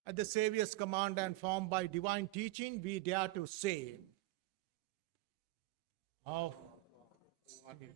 At the Savior's command and formed by divine teaching, we dare to say, "Our Father,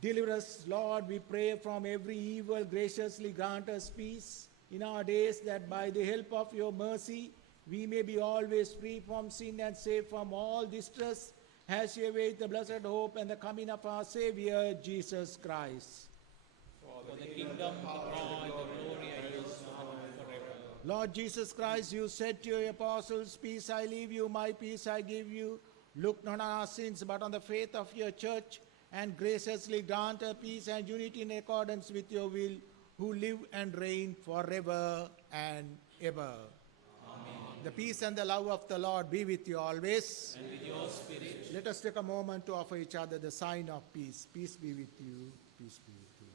Deliver us, Lord, we pray, from every evil. Graciously grant us peace in our days, that by the help of your mercy we may be always free from sin and safe from all distress, as we await the blessed hope and the coming of our Savior, Jesus Christ. For the kingdom, the power, the glory, and yours now and forever. Lord Jesus Christ, you said to your apostles, peace I leave you, my peace I give you. Look not on our sins, but on the faith of your church, and graciously grant her peace and unity in accordance with your will, who live and reign forever and ever. Amen. The peace and the love of the Lord be with you always. And with your spirit. Let us take a moment to offer each other the sign of peace. Peace be with you. Peace be with you.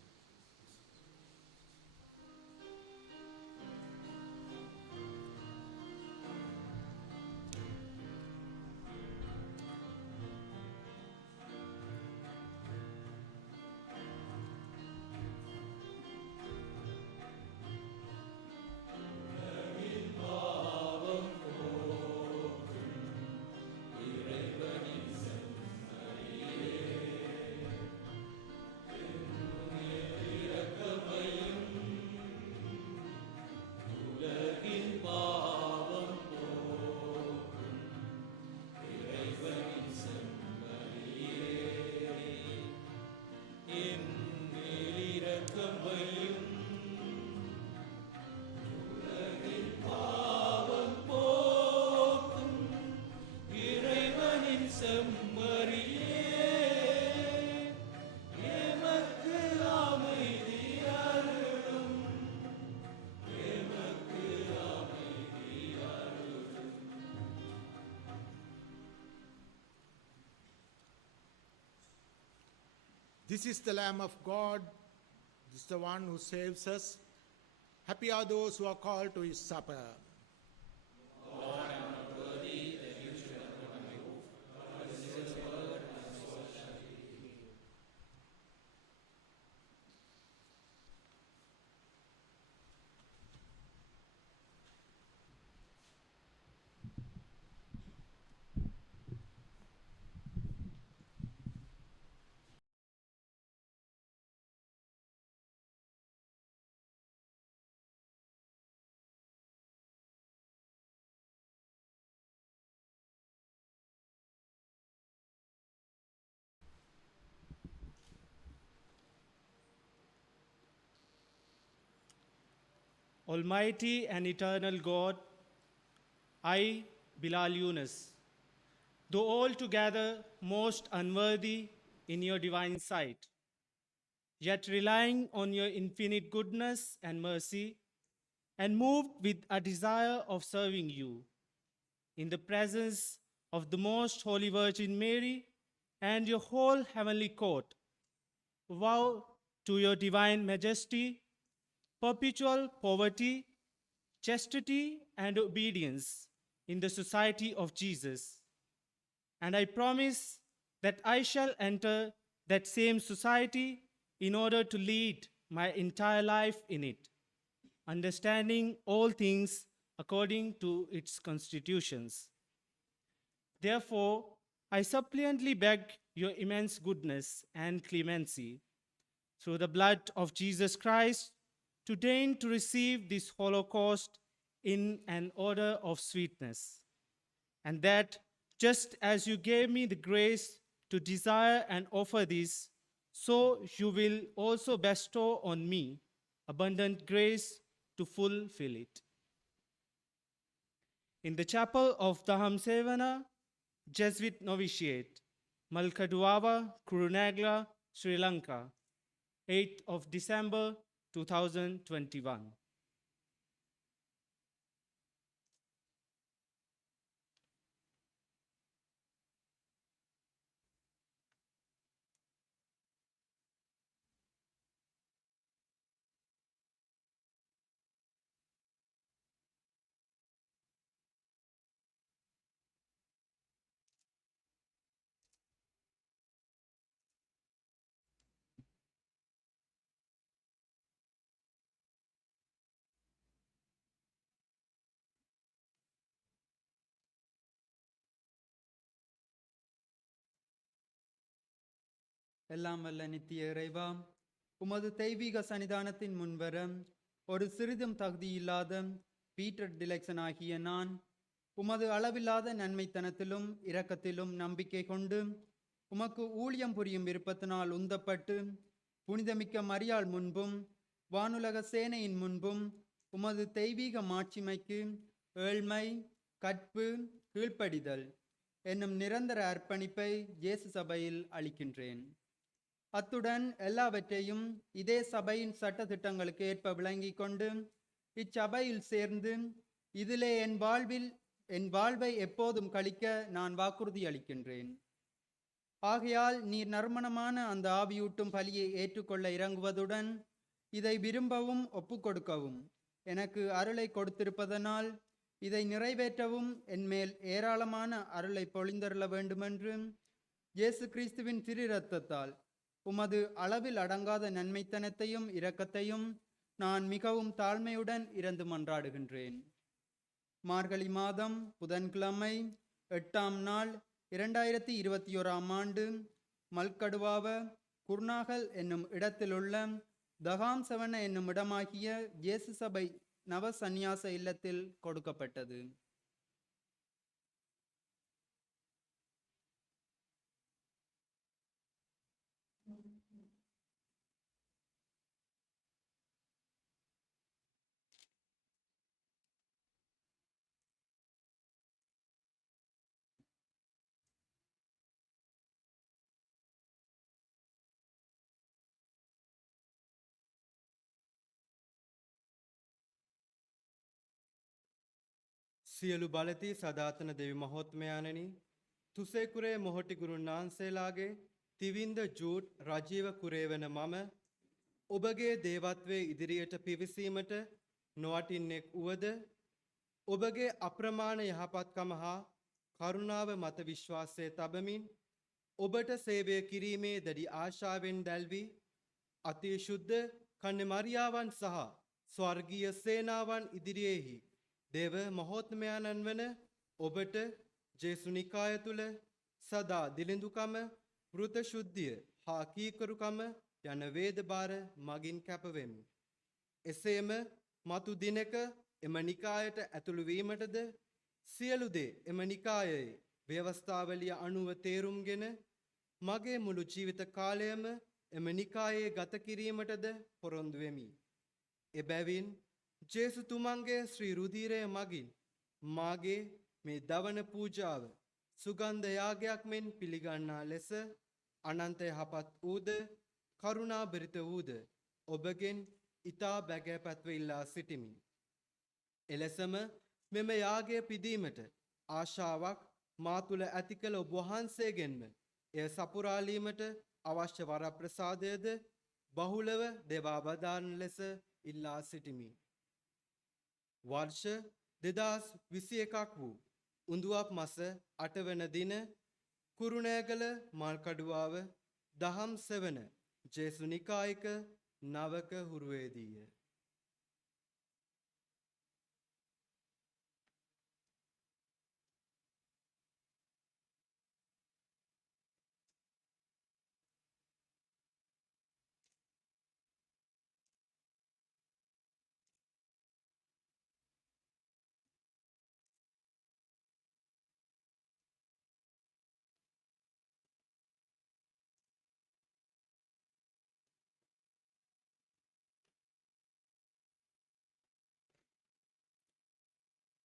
This is the Lamb of God. This is the one who saves us. Happy are those who are called to his supper. Almighty and eternal God, I, Bilal Yunus, though altogether most unworthy in your divine sight, yet relying on your infinite goodness and mercy, and moved with a desire of serving you, in the presence of the Most Holy Virgin Mary and your whole heavenly court, vow to your divine majesty perpetual poverty, chastity, and obedience in the society of Jesus. And I promise that I shall enter that same society in order to lead my entire life in it, understanding all things according to its constitutions. Therefore, I suppliantly beg your immense goodness and clemency through the blood of Jesus Christ to deign to receive this holocaust in an order of sweetness, and that just as you gave me the grace to desire and offer this, so you will also bestow on me abundant grace to fulfill it. In the chapel of Dham Sevana, Jesuit Novitiate, Malkaduava, Kurunegala, Sri Lanka, 8th of December 2021. எல்லாம் வல்ல நித்திய இறைவா, உமது தெய்வீக சன்னிதானத்தின் முன்வர ஒரு சிறிதும் தகுதியில்லாத Peter டிலெக்சன் ஆகிய நான் உமது அளவில்லாத நன்மைத்தனத்திலும் இரக்கத்திலும் நம்பிக்கை கொண்டு உமக்கு ஊழியம் புரியும் விருப்பத்தினால் உந்தப்பட்டு புனிதமிக்க மரியாள் முன்பும் வானுலக சேனையின் முன்பும் உமது தெய்வீக மாட்சிமைக்கு ஏழ்மை, கற்பு, கீழ்ப்படிதல் என்னும் நிரந்தர அர்ப்பணிப்பை இயேசு சபையில் அளிக்கின்றேன். அத்துடன் எல்லாவற்றையும் இதே சபையின் சட்ட திட்டங்களுக்கு ஏற்ப விளங்கிக் கொண்டு இச்சபையில் சேர்ந்து இதிலே என் வாழ்வை எப்போதும் கழிக்க நான் வாக்குறுதி அளிக்கின்றேன். ஆகையால் நீர் நறுமணமான அந்த ஆவியூட்டும் பலியை ஏற்றுக்கொள்ள இறங்குவதுடன் இதை விரும்பவும் ஒப்புக்கொடுக்கவும் எனக்கு அருளை கொடுத்திருப்பதனால் இதை நிறைவேற்றவும் என்மேல் ஏராளமான அருளை பொழிந்தருள வேண்டுமென்று இயேசு கிறிஸ்துவின் திரு இரத்தத்தால் உமது அளவில் அடங்காத நன்மைத்தனத்தையும் இரக்கத்தையும் நான் மிகவும் தாழ்மையுடன் இறந்து மன்றாடுகின்றேன். மார்கழி மாதம் புதன்கிழமை 8ஆம் நாள் 2021ஆம் ஆண்டு மல்கடுவாவ குர்நாகல் என்னும் இடத்திலுள்ள தகாம் செவன என்னும் இடமாகிய இயேசு சபை நவ சந்நியாச இல்லத்தில் கொடுக்கப்பட்டது. සියලු බලති සදාතන දෙවි මහෝත්මයාණනි, තුසේකුරේ මොහොටි ගුරුන් වහන්සේලාගේ තිවින්ද ජූට් රජීව කුරේ වන මම ඔබගේ දේවත්වයේ ඉදිරියට පිවිසීමට නොවටින්නෙක් වුවද ඔබගේ අප්‍රමාණ යහපත්කම හා කරුණාව මත විශ්වාසය තබමින් ඔබට සේවය කිරීමේ දැඩි ආශාවෙන් දැල්වී අතිශුද්ධ කන්‍ය මරියාවන් සහ ස්වර්ගීය සේනාවන් ඉදිරියේහි දේව මහෝත්මයාණන් වන ඔබට ජේසු නිකාය තුළ සදා දිලිඳුකම, වෘත ශුද්ධිය හා කීකරුකම යන වේදභාර මගින් කැපවෙමි. එසේම මතු දිනක එම නිකායට ඇතුළු වීමටද සියලු දේ එම නිකායේ ව්‍යවස්ථාවලිය අනුව තේරුම්ගෙන මගේ මුළු ජීවිත කාලයම එම නිකායේ ගත කිරීමටද පොරොන්දු වෙමි. එබැවින් ජේසු තුමන්ගේ ශ්‍රී රුධීරය මගින් මාගේ මේ දවන පූජාව සුගන්ධ යාගයක් මෙන් පිළිගන්නා ලෙස අනන්ත යහපත් වූද කරුණාබරිත වූද ඔබගෙන් ඊතා බැගෑපත්ව ඉල්ලා සිටිමි. එලෙසම මෙම යාගය පිදීමට ආශාවක් මා තුළ ඇති කළ ඔබ වහන්සේගෙන්ම එය සපුරාලීමට අවශ්‍ය වරප්‍රසාදයද බහුලව දෙවා වදාරන ලෙස ඉල්ලා සිටිමි. වර්ෂ 2021 වූ උඳුවප් මස 8 වන දින කුරුණෑගල මල්කඩුවාව දහම් සෙවන ජේසු නිකායික නවක හුරුවේදීය.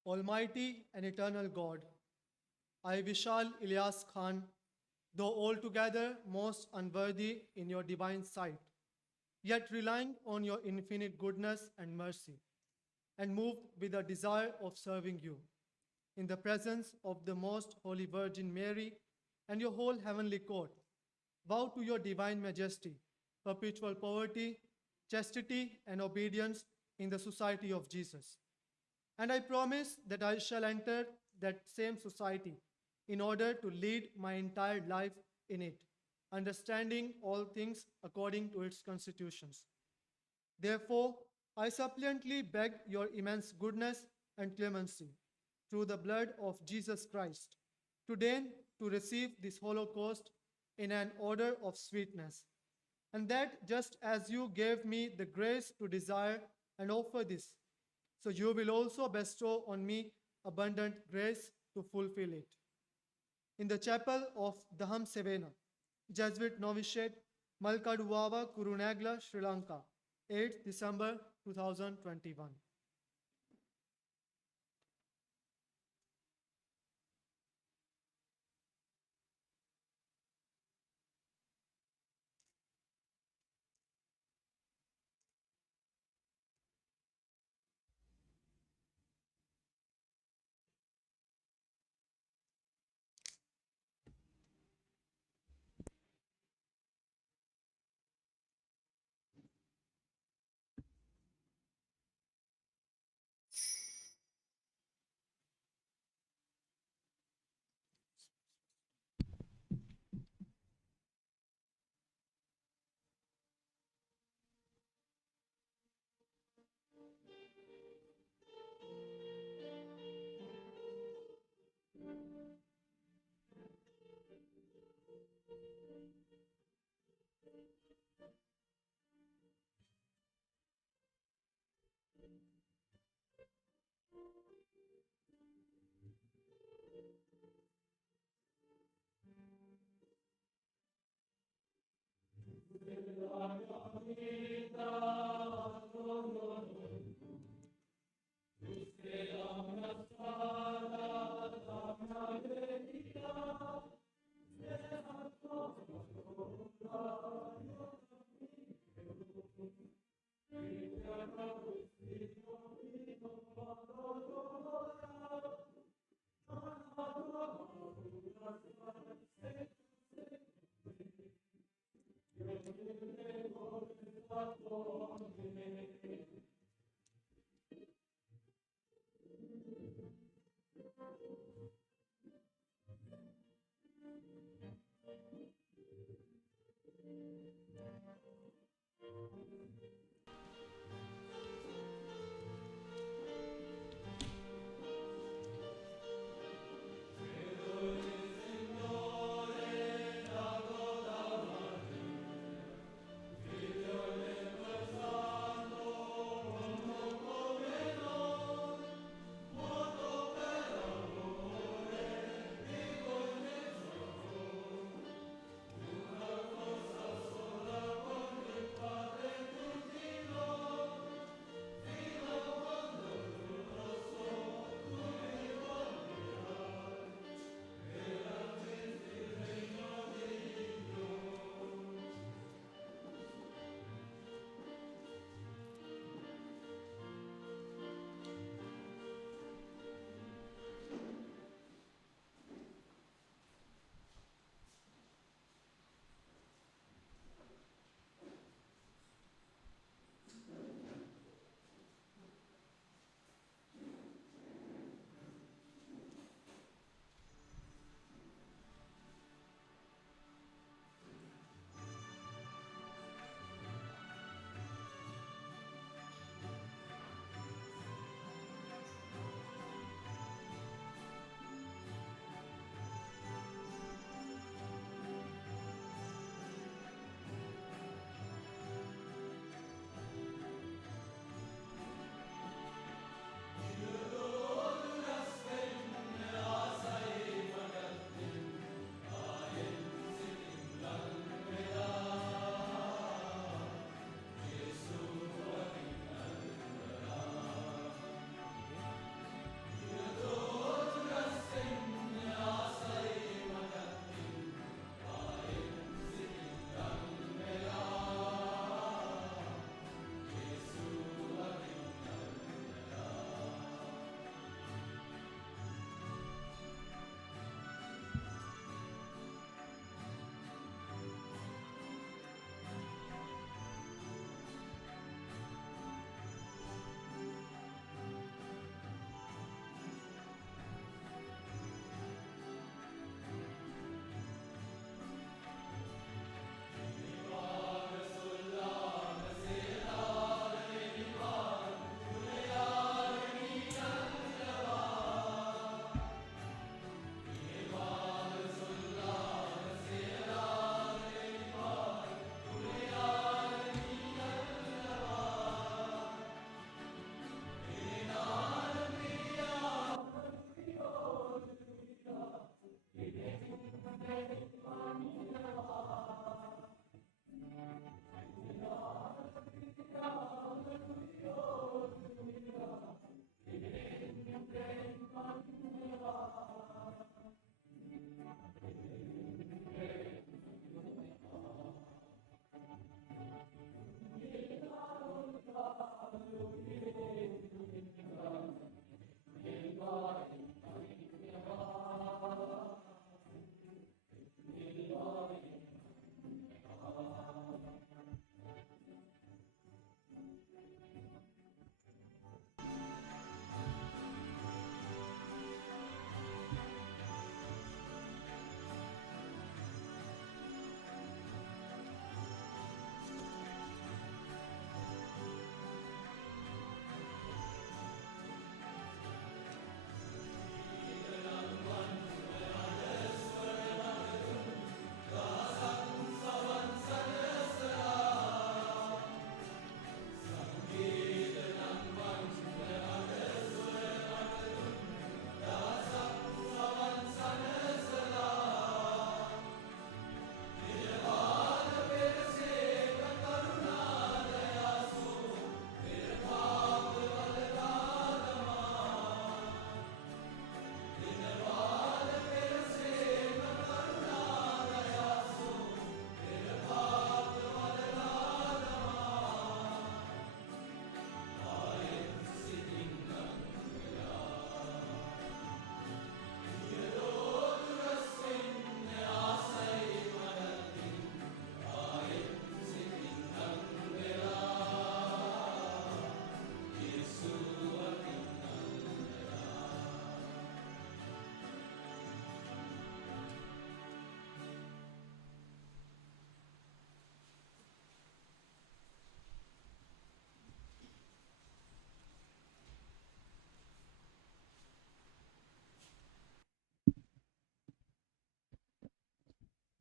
Almighty and eternal God, I, Vishal Ilyas Khan, though altogether most unworthy in your divine sight, yet relying on your infinite goodness and mercy, and moved with a desire of serving you, in the presence of the most holy Virgin Mary and your whole heavenly court, vow to your divine majesty, perpetual poverty, chastity, and obedience in the society of Jesus. And I promise that I shall enter that same society in order to lead my entire life in it, understanding all things according to its constitutions. Therefore, I suppliantly beg your immense goodness and clemency through the blood of Jesus Christ to deign to receive this holocaust in an odor of sweetness. And that just as you gave me the grace to desire and offer this, so you will also bestow on me abundant grace to fulfill it. In the chapel of Daham Sevena, Jesuit Novitiate, Malkaduwava, Kurunagala, Sri Lanka, 8th December 2021.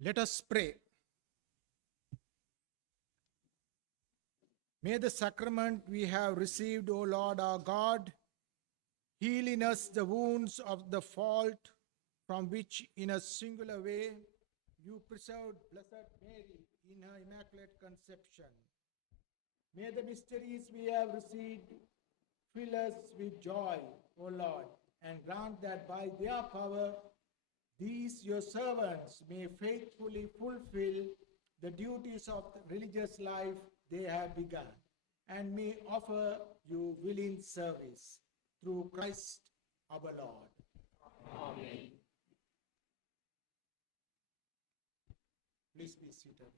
Let us pray. May the sacrament we have received, O Lord our God, heal in us the wounds of the fault from which, in a singular way, you preserved Blessed Mary in her Immaculate Conception. May the mysteries we have received fill us with joy, O Lord, and grant that by their power, these your servants may faithfully fulfill the duties of the religious life they have begun, and may offer you willing service through Christ our Lord. Amen. Please be seated.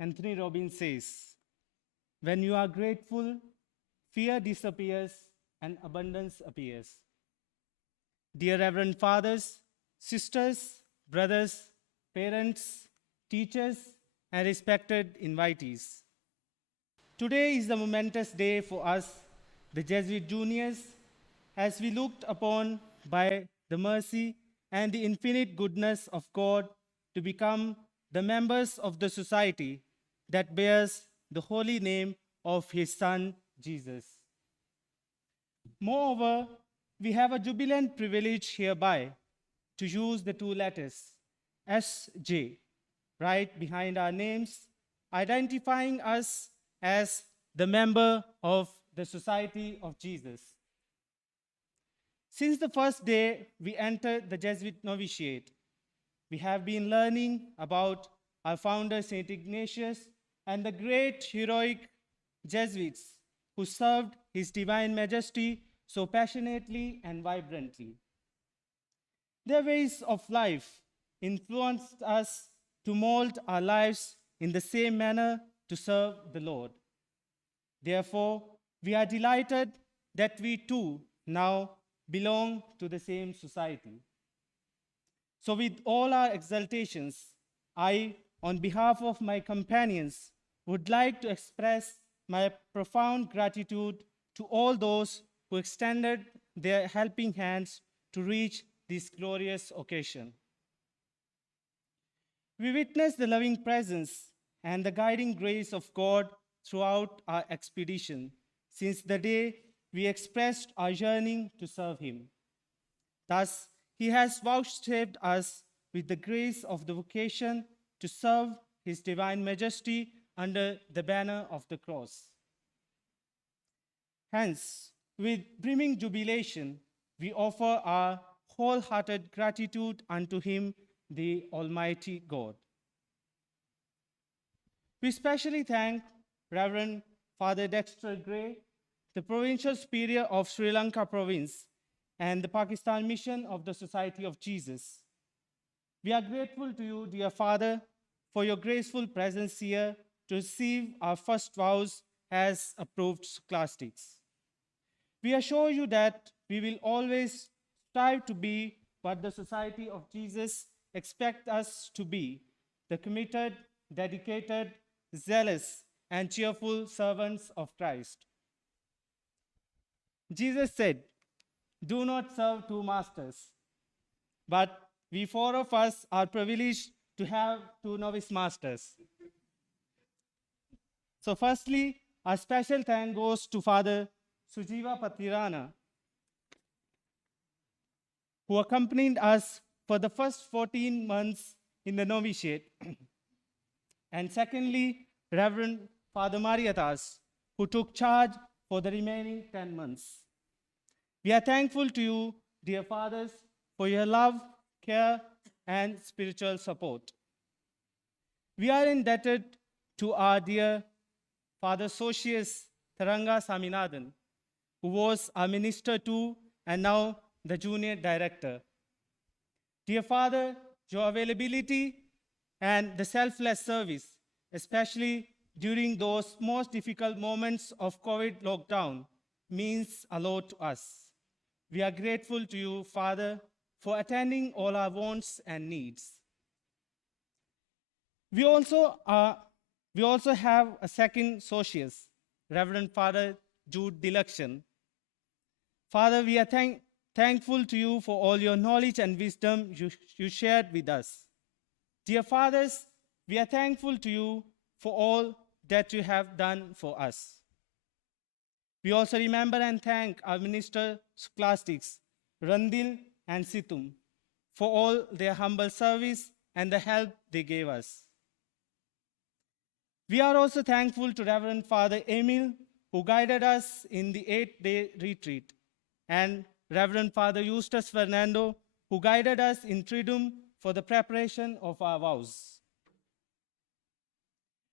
Anthony Robbins says, when you are grateful, fear disappears and abundance appears. Dear Reverend Fathers, sisters, brothers, parents, teachers, and respected invitees, today is the momentous day for us, the Jesuit juniors, as we looked upon by the mercy and the infinite goodness of God to become the members of the society that bears the holy name of his Son, Jesus. Moreover, we have a jubilant privilege hereby to use the two letters SJ right behind our names, identifying us as the member of the Society of Jesus. Since the first day we entered the Jesuit novitiate, we have been learning about our founder, St. Ignatius, and the great heroic Jesuits who served His Divine Majesty so passionately and vibrantly. Their ways of life influenced us to mold our lives in the same manner to serve the Lord. Therefore, we are delighted that we too now belong to the same society. So, with all our exaltations, I, on behalf of my companions, would like to express my profound gratitude to all those who extended their helping hands to reach this glorious occasion. We witnessed the loving presence and the guiding grace of God throughout our expedition since the day we expressed our yearning to serve Him. Thus, He has vouchsafed us with the grace of the vocation to serve His Divine Majesty under the banner of the cross. Hence, with brimming jubilation, we offer our wholehearted gratitude unto Him, the Almighty God. We especially thank Reverend Father Dexter Gray, the Provincial Superior of Sri Lanka Province, and the Pakistan Mission of the Society of Jesus. We are grateful to you, dear Father, for your graceful presence here to receive our first vows as approved scholastics. We assure you that we will always strive to be what the Society of Jesus expects us to be, the committed, dedicated, zealous, and cheerful servants of Christ. Jesus said, "Do not serve two masters," but we four of us are privileged to have two novice masters. So, firstly, our special thank goes to Father Sujiva Patirana, who accompanied us for the first 14 months in the novitiate. And secondly, Reverend Father Mariatas, who took charge for the remaining 10 months. We are thankful to you, dear fathers, for your love, care, and spiritual support. We are indebted to our dear Father Socius Taranga Saminathan, who was our minister too and now the junior director. Dear Father, your availability and the selfless service, especially during those most difficult moments of COVID lockdown, means a lot to us. We are grateful to you, Father, for attending all our wants and needs. We also have a second socius, Reverend Father Jude Dilakshan. Father, we are thankful to you for all your knowledge and wisdom you shared with us. Dear fathers, we are thankful to you for all that you have done for us. We also remember and thank our minister scholastics, Randil and Situm, for all their humble service and the help they gave us. We are also thankful to Reverend Father Emil, who guided us in the 8-day retreat, and Reverend Father Eustace Fernando, who guided us in Triduum for the preparation of our vows.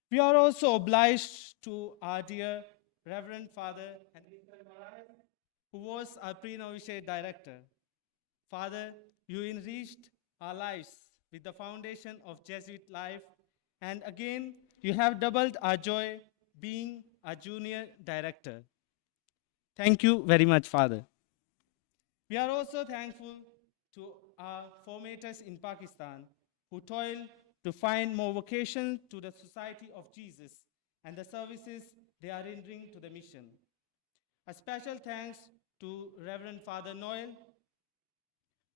We are also obliged to our dear Reverend Father Enrique Moraes, who was our pre-novitiate director. Father, you enriched our lives with the foundation of Jesuit life, and again, you have doubled our joy being a junior director. Thank you very much, Father. We are also thankful to our formators in Pakistan who toil to find more vocation to the Society of Jesus and the services they are rendering to the mission. A special thanks to Reverend Father Noel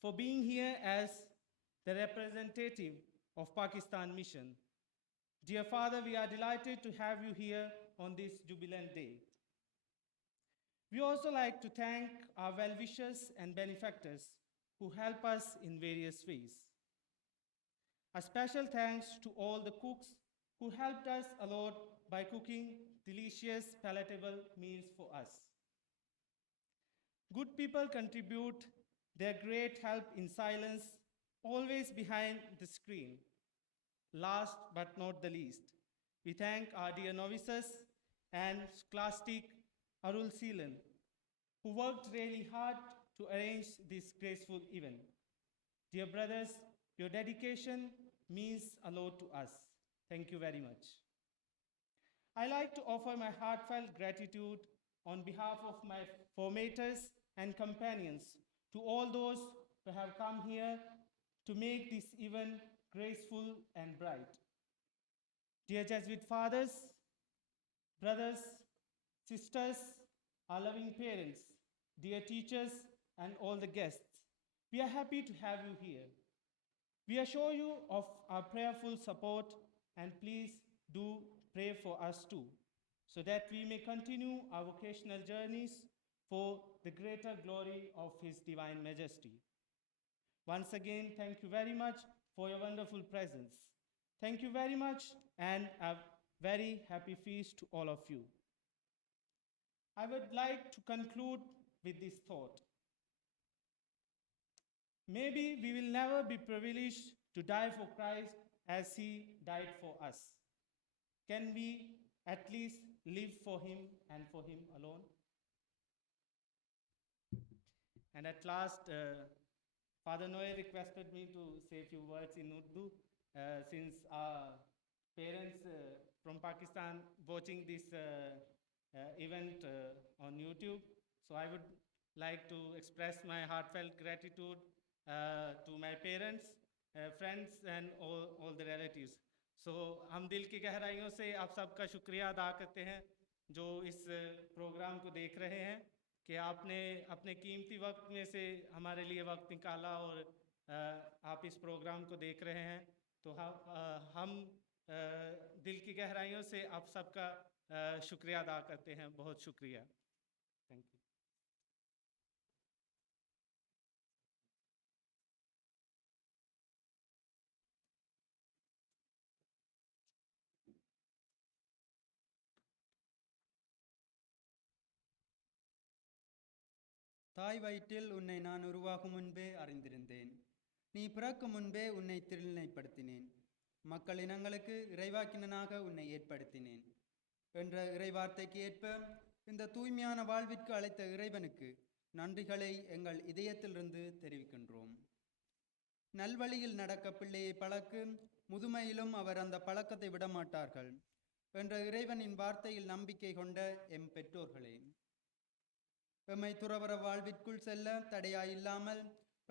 for being here as the representative of Pakistan mission. Dear Father, we are delighted to have you here on this jubilant day. We also like to thank our well-wishers and benefactors who help us in various ways. A special thanks to all the cooks who helped us a lot by cooking delicious, palatable meals for us. Good people contribute their great help in silence, always behind the screen. Last but not the least, we thank our dear novices and scholastic Arul Seelan, who worked really hard to arrange this graceful event. Dear brothers, your dedication means a lot to us. Thank you very much. I like to offer my heartfelt gratitude on behalf of my formators and companions to all those who have come here to make this event graceful and bright. Dear Jesuit fathers, brothers, sisters, our loving parents, dear teachers, and all the guests, we are happy to have you here. We assure you of our prayerful support, and please do pray for us too, so that we may continue our vocational journeys for the greater glory of His Divine Majesty. Once again, thank you very much for your wonderful presence. Thank you very much, and a very happy feast to all of you. I would like to conclude with this thought. Maybe we will never be privileged to die for Christ as He died for us. Can we at least live for Him and for Him alone? And at last, Father Noe requested me to say a few words in Urdu, since our parents from Pakistan watching this event on YouTube. So I would like to express my heartfelt gratitude to my parents, friends, and all the relatives. So हम दिल की गहराइयों से आप सबका शुक्रिया अदा करते हैं जो इस प्रोग्राम को देख रहे हैं कि आपने अपने कीमती वक्त में से हमारे लिए वक्त निकाला और आप इस प्रोग्राम को देख रहे हैं। तो हम दिल की गहराइयों से आप सबका शुक्रिया अदा करते हैं। बहुत शुक्रिया। Thank you. தாய் வயிற்றில் உன்னை நான் உருவாகும் முன்பே அறிந்திருந்தேன். நீ பிறக்கும் முன்பே உன்னை திருநிலைப்படுத்தினேன். மக்கள் இனங்களுக்கு இறைவாக்கினனாக உன்னை ஏற்படுத்தினேன் என்ற இறைவார்த்தைக்கு ஏற்ப இந்த தூய்மையான வாழ்விற்கு அழைத்த இறைவனுக்கு நன்றிகளை எங்கள் இதயத்திலிருந்து தெரிவிக்கின்றோம். நல்வழியில் நடக்க பிள்ளையை பழக்கு, முதுமையிலும் அவர் அந்த பழக்கத்தை விடமாட்டார்கள் என்ற இறைவனின் வார்த்தையில் நம்பிக்கை கொண்ட எம் பெற்றோர்களே, எம்மை துறவற வாழ்விற்குள் செல்ல தடையாயில்லாமல்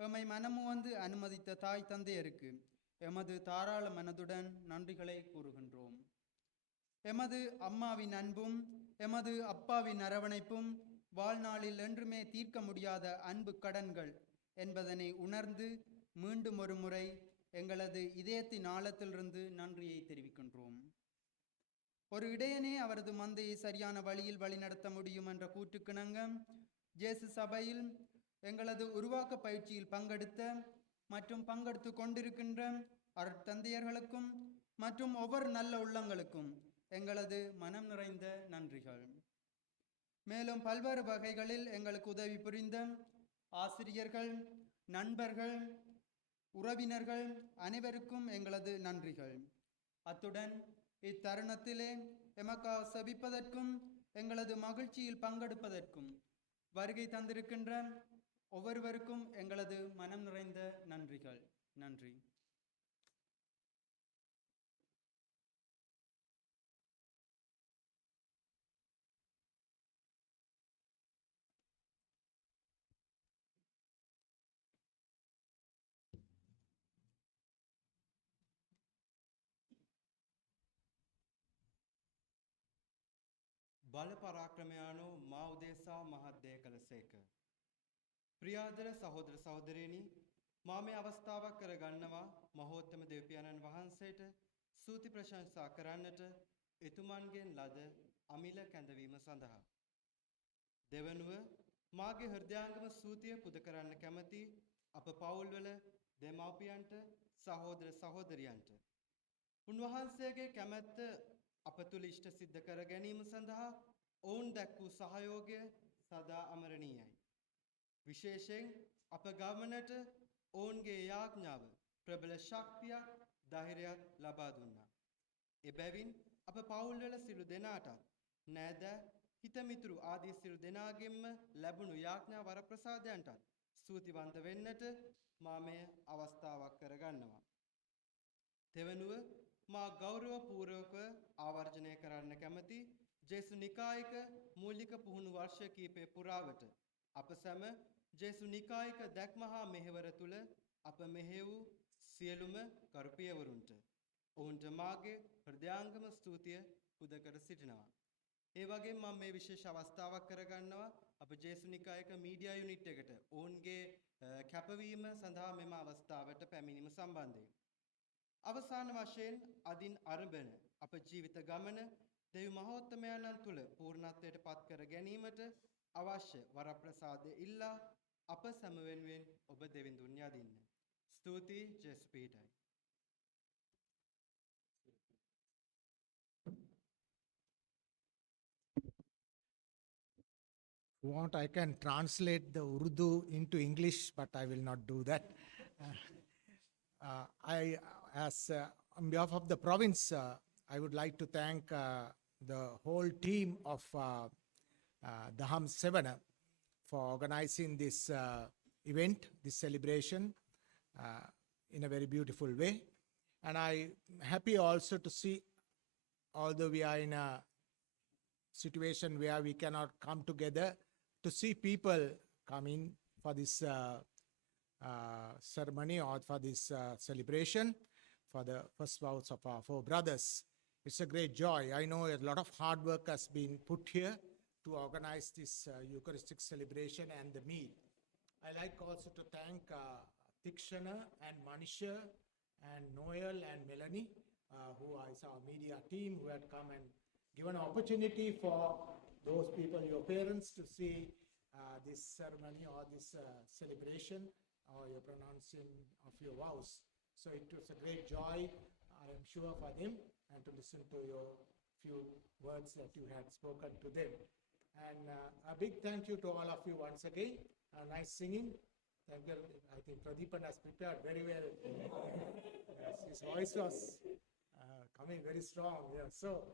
எம்மை மனமுவந்து அனுமதித்த தாய் தந்தையருக்கு எமது தாராள மனதுடன் நன்றிகளை கூறுகின்றோம். எமது அம்மாவின் அன்பும் எமது அப்பாவின் அரவணைப்பும் வாழ்நாளில் என்றுமே தீர்க்க முடியாத அன்பு கடன்கள் என்பதனை உணர்ந்து மீண்டும் ஒரு முறை எங்களது இதயத்தின் ஆழத்திலிருந்து நன்றியை தெரிவிக்கின்றோம். ஒரு இடையனே அவரது மந்தையை சரியான வழியில் வழிநடத்த முடியும் என்ற கூற்றுக்கிணங்க ஜேசு சபையில் எங்களது உருவாக்க பயிற்சியில் பங்கெடுத்த மற்றும் பங்கெடுத்து கொண்டிருக்கின்ற அருட்தந்தையர்களுக்கும் மற்றும் ஒவ்வொரு நல்ல உள்ளங்களுக்கும் எங்களது மனம் நிறைந்த நன்றிகள். மேலும் பல்வேறு வகைகளில் எங்களுக்கு உதவி புரிந்த ஆசிரியர்கள், நண்பர்கள், உறவினர்கள் அனைவருக்கும் எங்களது நன்றிகள். அத்துடன் இத்தருணத்திலே எமக்காக செபிப்பதற்கும் எங்களது மகிழ்ச்சியில் பங்கெடுப்பதற்கும் வருகை தந்திருக்கின்ற ஒவ்வொருவருக்கும் எங்களது மனம் நிறைந்த நன்றிகள். நன்றி. බල පරාක්‍රමයානෝ මා උදෙසා මහත් දේ කළසේක. ප්‍රියාදර සහෝදර සහෝදරයනි, මා මේ අවස්ථාවක් කරගන්නවා මහෝත්තම දෙවියන්න් වහන්සේට ස්තුති ප්‍රශංසා කරන්නට එතුමන්ගෙන් ලද අමිල කැඳවීම සඳහා. දෙවනුව මාගේ හෘදයාංගම ස්තුතිය පුද කරන්න කැමති අප පවුල්වල දෙමව්පියන්ට, සහෝදර සහෝදරියන්ට. උන්වහන්සේගේ කැමැත්ත අප තුළ ඉෂ්ට සිද්ධ කර ගැනීම සඳහා ඔවුන් දැක් වූ සහයෝගය සදා අමරණීයයි. විශේෂයෙන් අප ගමනට ඔවුන්ගේ යාඥාව ප්‍රබල ශක්තියක් ධෛර්යයක් ලබා දුන්නා. එබැවින් අප පවුල්වල සිළු දෙනාටත් නෑද හිතමිතුරු ආදී සිළු දෙනාගෙන්ම ලැබුණු යාඥා වරප්‍රසාදයන්ටත් ස්තුතිවන්ත වෙන්නට මා මෙය අවස්ථාවක් කරගන්නවා. තෙවනුව මා ගෞරවපූර්වක ආවර්ජනය කරන්න කැමති ජේසු නිකායික මූලික පුහුණු වර්ෂ කීපය පුරාවට අප සැම ජේසු නිකායික දැක්ම හා මෙහෙවර තුළ අප මෙහෙ වූ සියලුම ගරු පියවරුන්ට ඔවුන්ට මාගේ හෘදයාංගම ස්තුතිය පුද කර සිටිනවා. ඒ වගේම මම මේ විශේෂ අවස්ථාවක් කරගන්නවා අප ජේසු නිකායික මීඩියා යුනිට් එකට ඔවුන්ගේ කැපවීම සඳහා මෙම අවස්ථාවට පැමිණීම සම්බන්ධයෙන්. අවසාන වශයෙන් අදින් අරඹන අප ජීවිත ගමන දෙවි මහෝත්තමයන්න් තුළ පූර්ණත්වයට පත් කර ගැනීමට අවශ්‍ය වරප්‍රසාදය ඉල්ලා අප සැම වෙනුවෙන් ඔබ දෙවිඳුන් යදින්න. ස්තුතියි ජේසු පීඨයි. If you want, I can translate the Urdu into English, but I will not do that. On behalf of the province, I would like to thank the whole team of Daham Sevana for organizing this event, this celebration in a very beautiful way. And I'm happy also to see, although we are in a situation where we cannot come together, to see people coming for this ceremony or for this celebration for the first vows of our four brothers. It's a great joy. I know a lot of hard work has been put here to organize this Eucharistic celebration and the meal. I like also to thank Tikshana and Manisha and Noel and Melanie, who is our media team, who had come and given an opportunity for those people, your parents, to see this ceremony or this celebration or your pronouncing of your vows. So it was a great joy, I am sure, for them, and to listen to your few words that you had spoken to them. And a big thank you to all of you once again. Nice singing. Thank you. I think Pradeepan has prepared very well. Yes, his voice was coming very strong. Yeah. So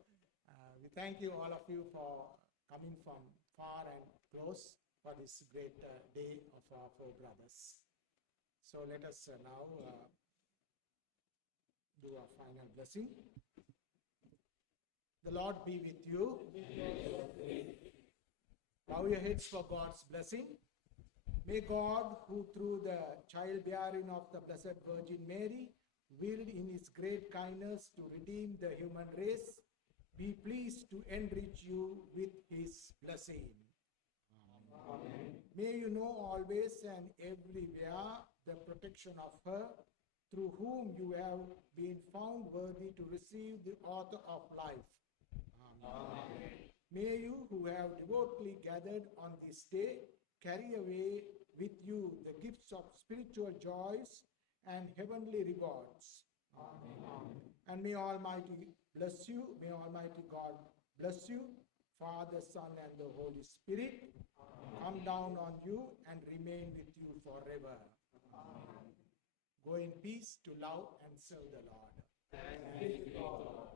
we thank you, all of you, for coming from far and close for this great day of our four brothers. So let us now do our final blessing. The Lord be with you. Bow your heads for God's blessing. May God, who through the childbearing of the Blessed Virgin Mary, willed in his great kindness to redeem the human race, be pleased to enrich you with his blessing. Amen. May you know always and everywhere the protection of her, through whom you have been found worthy to receive the author of life. Amen. May you, who have devotedly gathered on this day, carry away with you the gifts of spiritual joys and heavenly rewards. Amen. And may Almighty bless you, may Almighty God bless you, Father, Son, and the Holy Spirit. Amen. Come down on you and remain with you forever. Amen. Go in peace to love and serve the Lord. Thank you, Lord.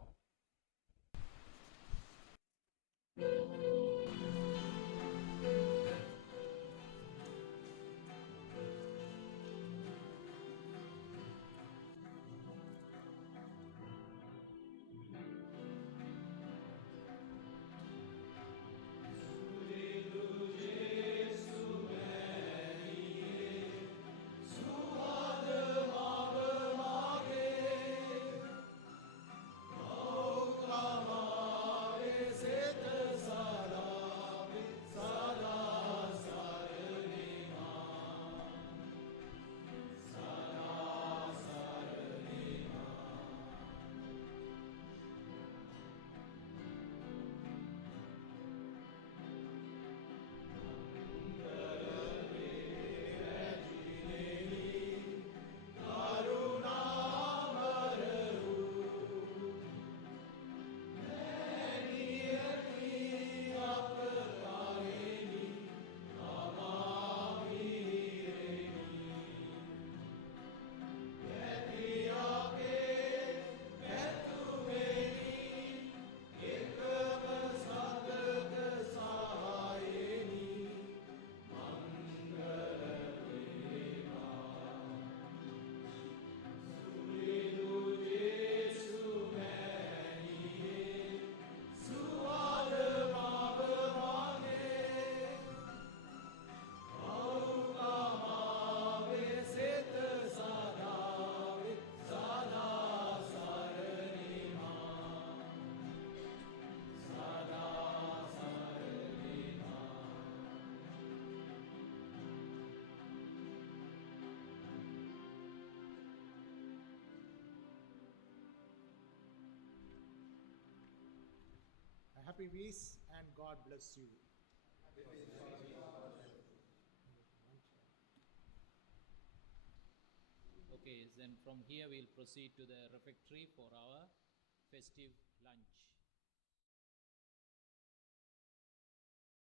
Happy peace and God bless you. Okay, then from here we'll proceed to the refectory for our festive lunch.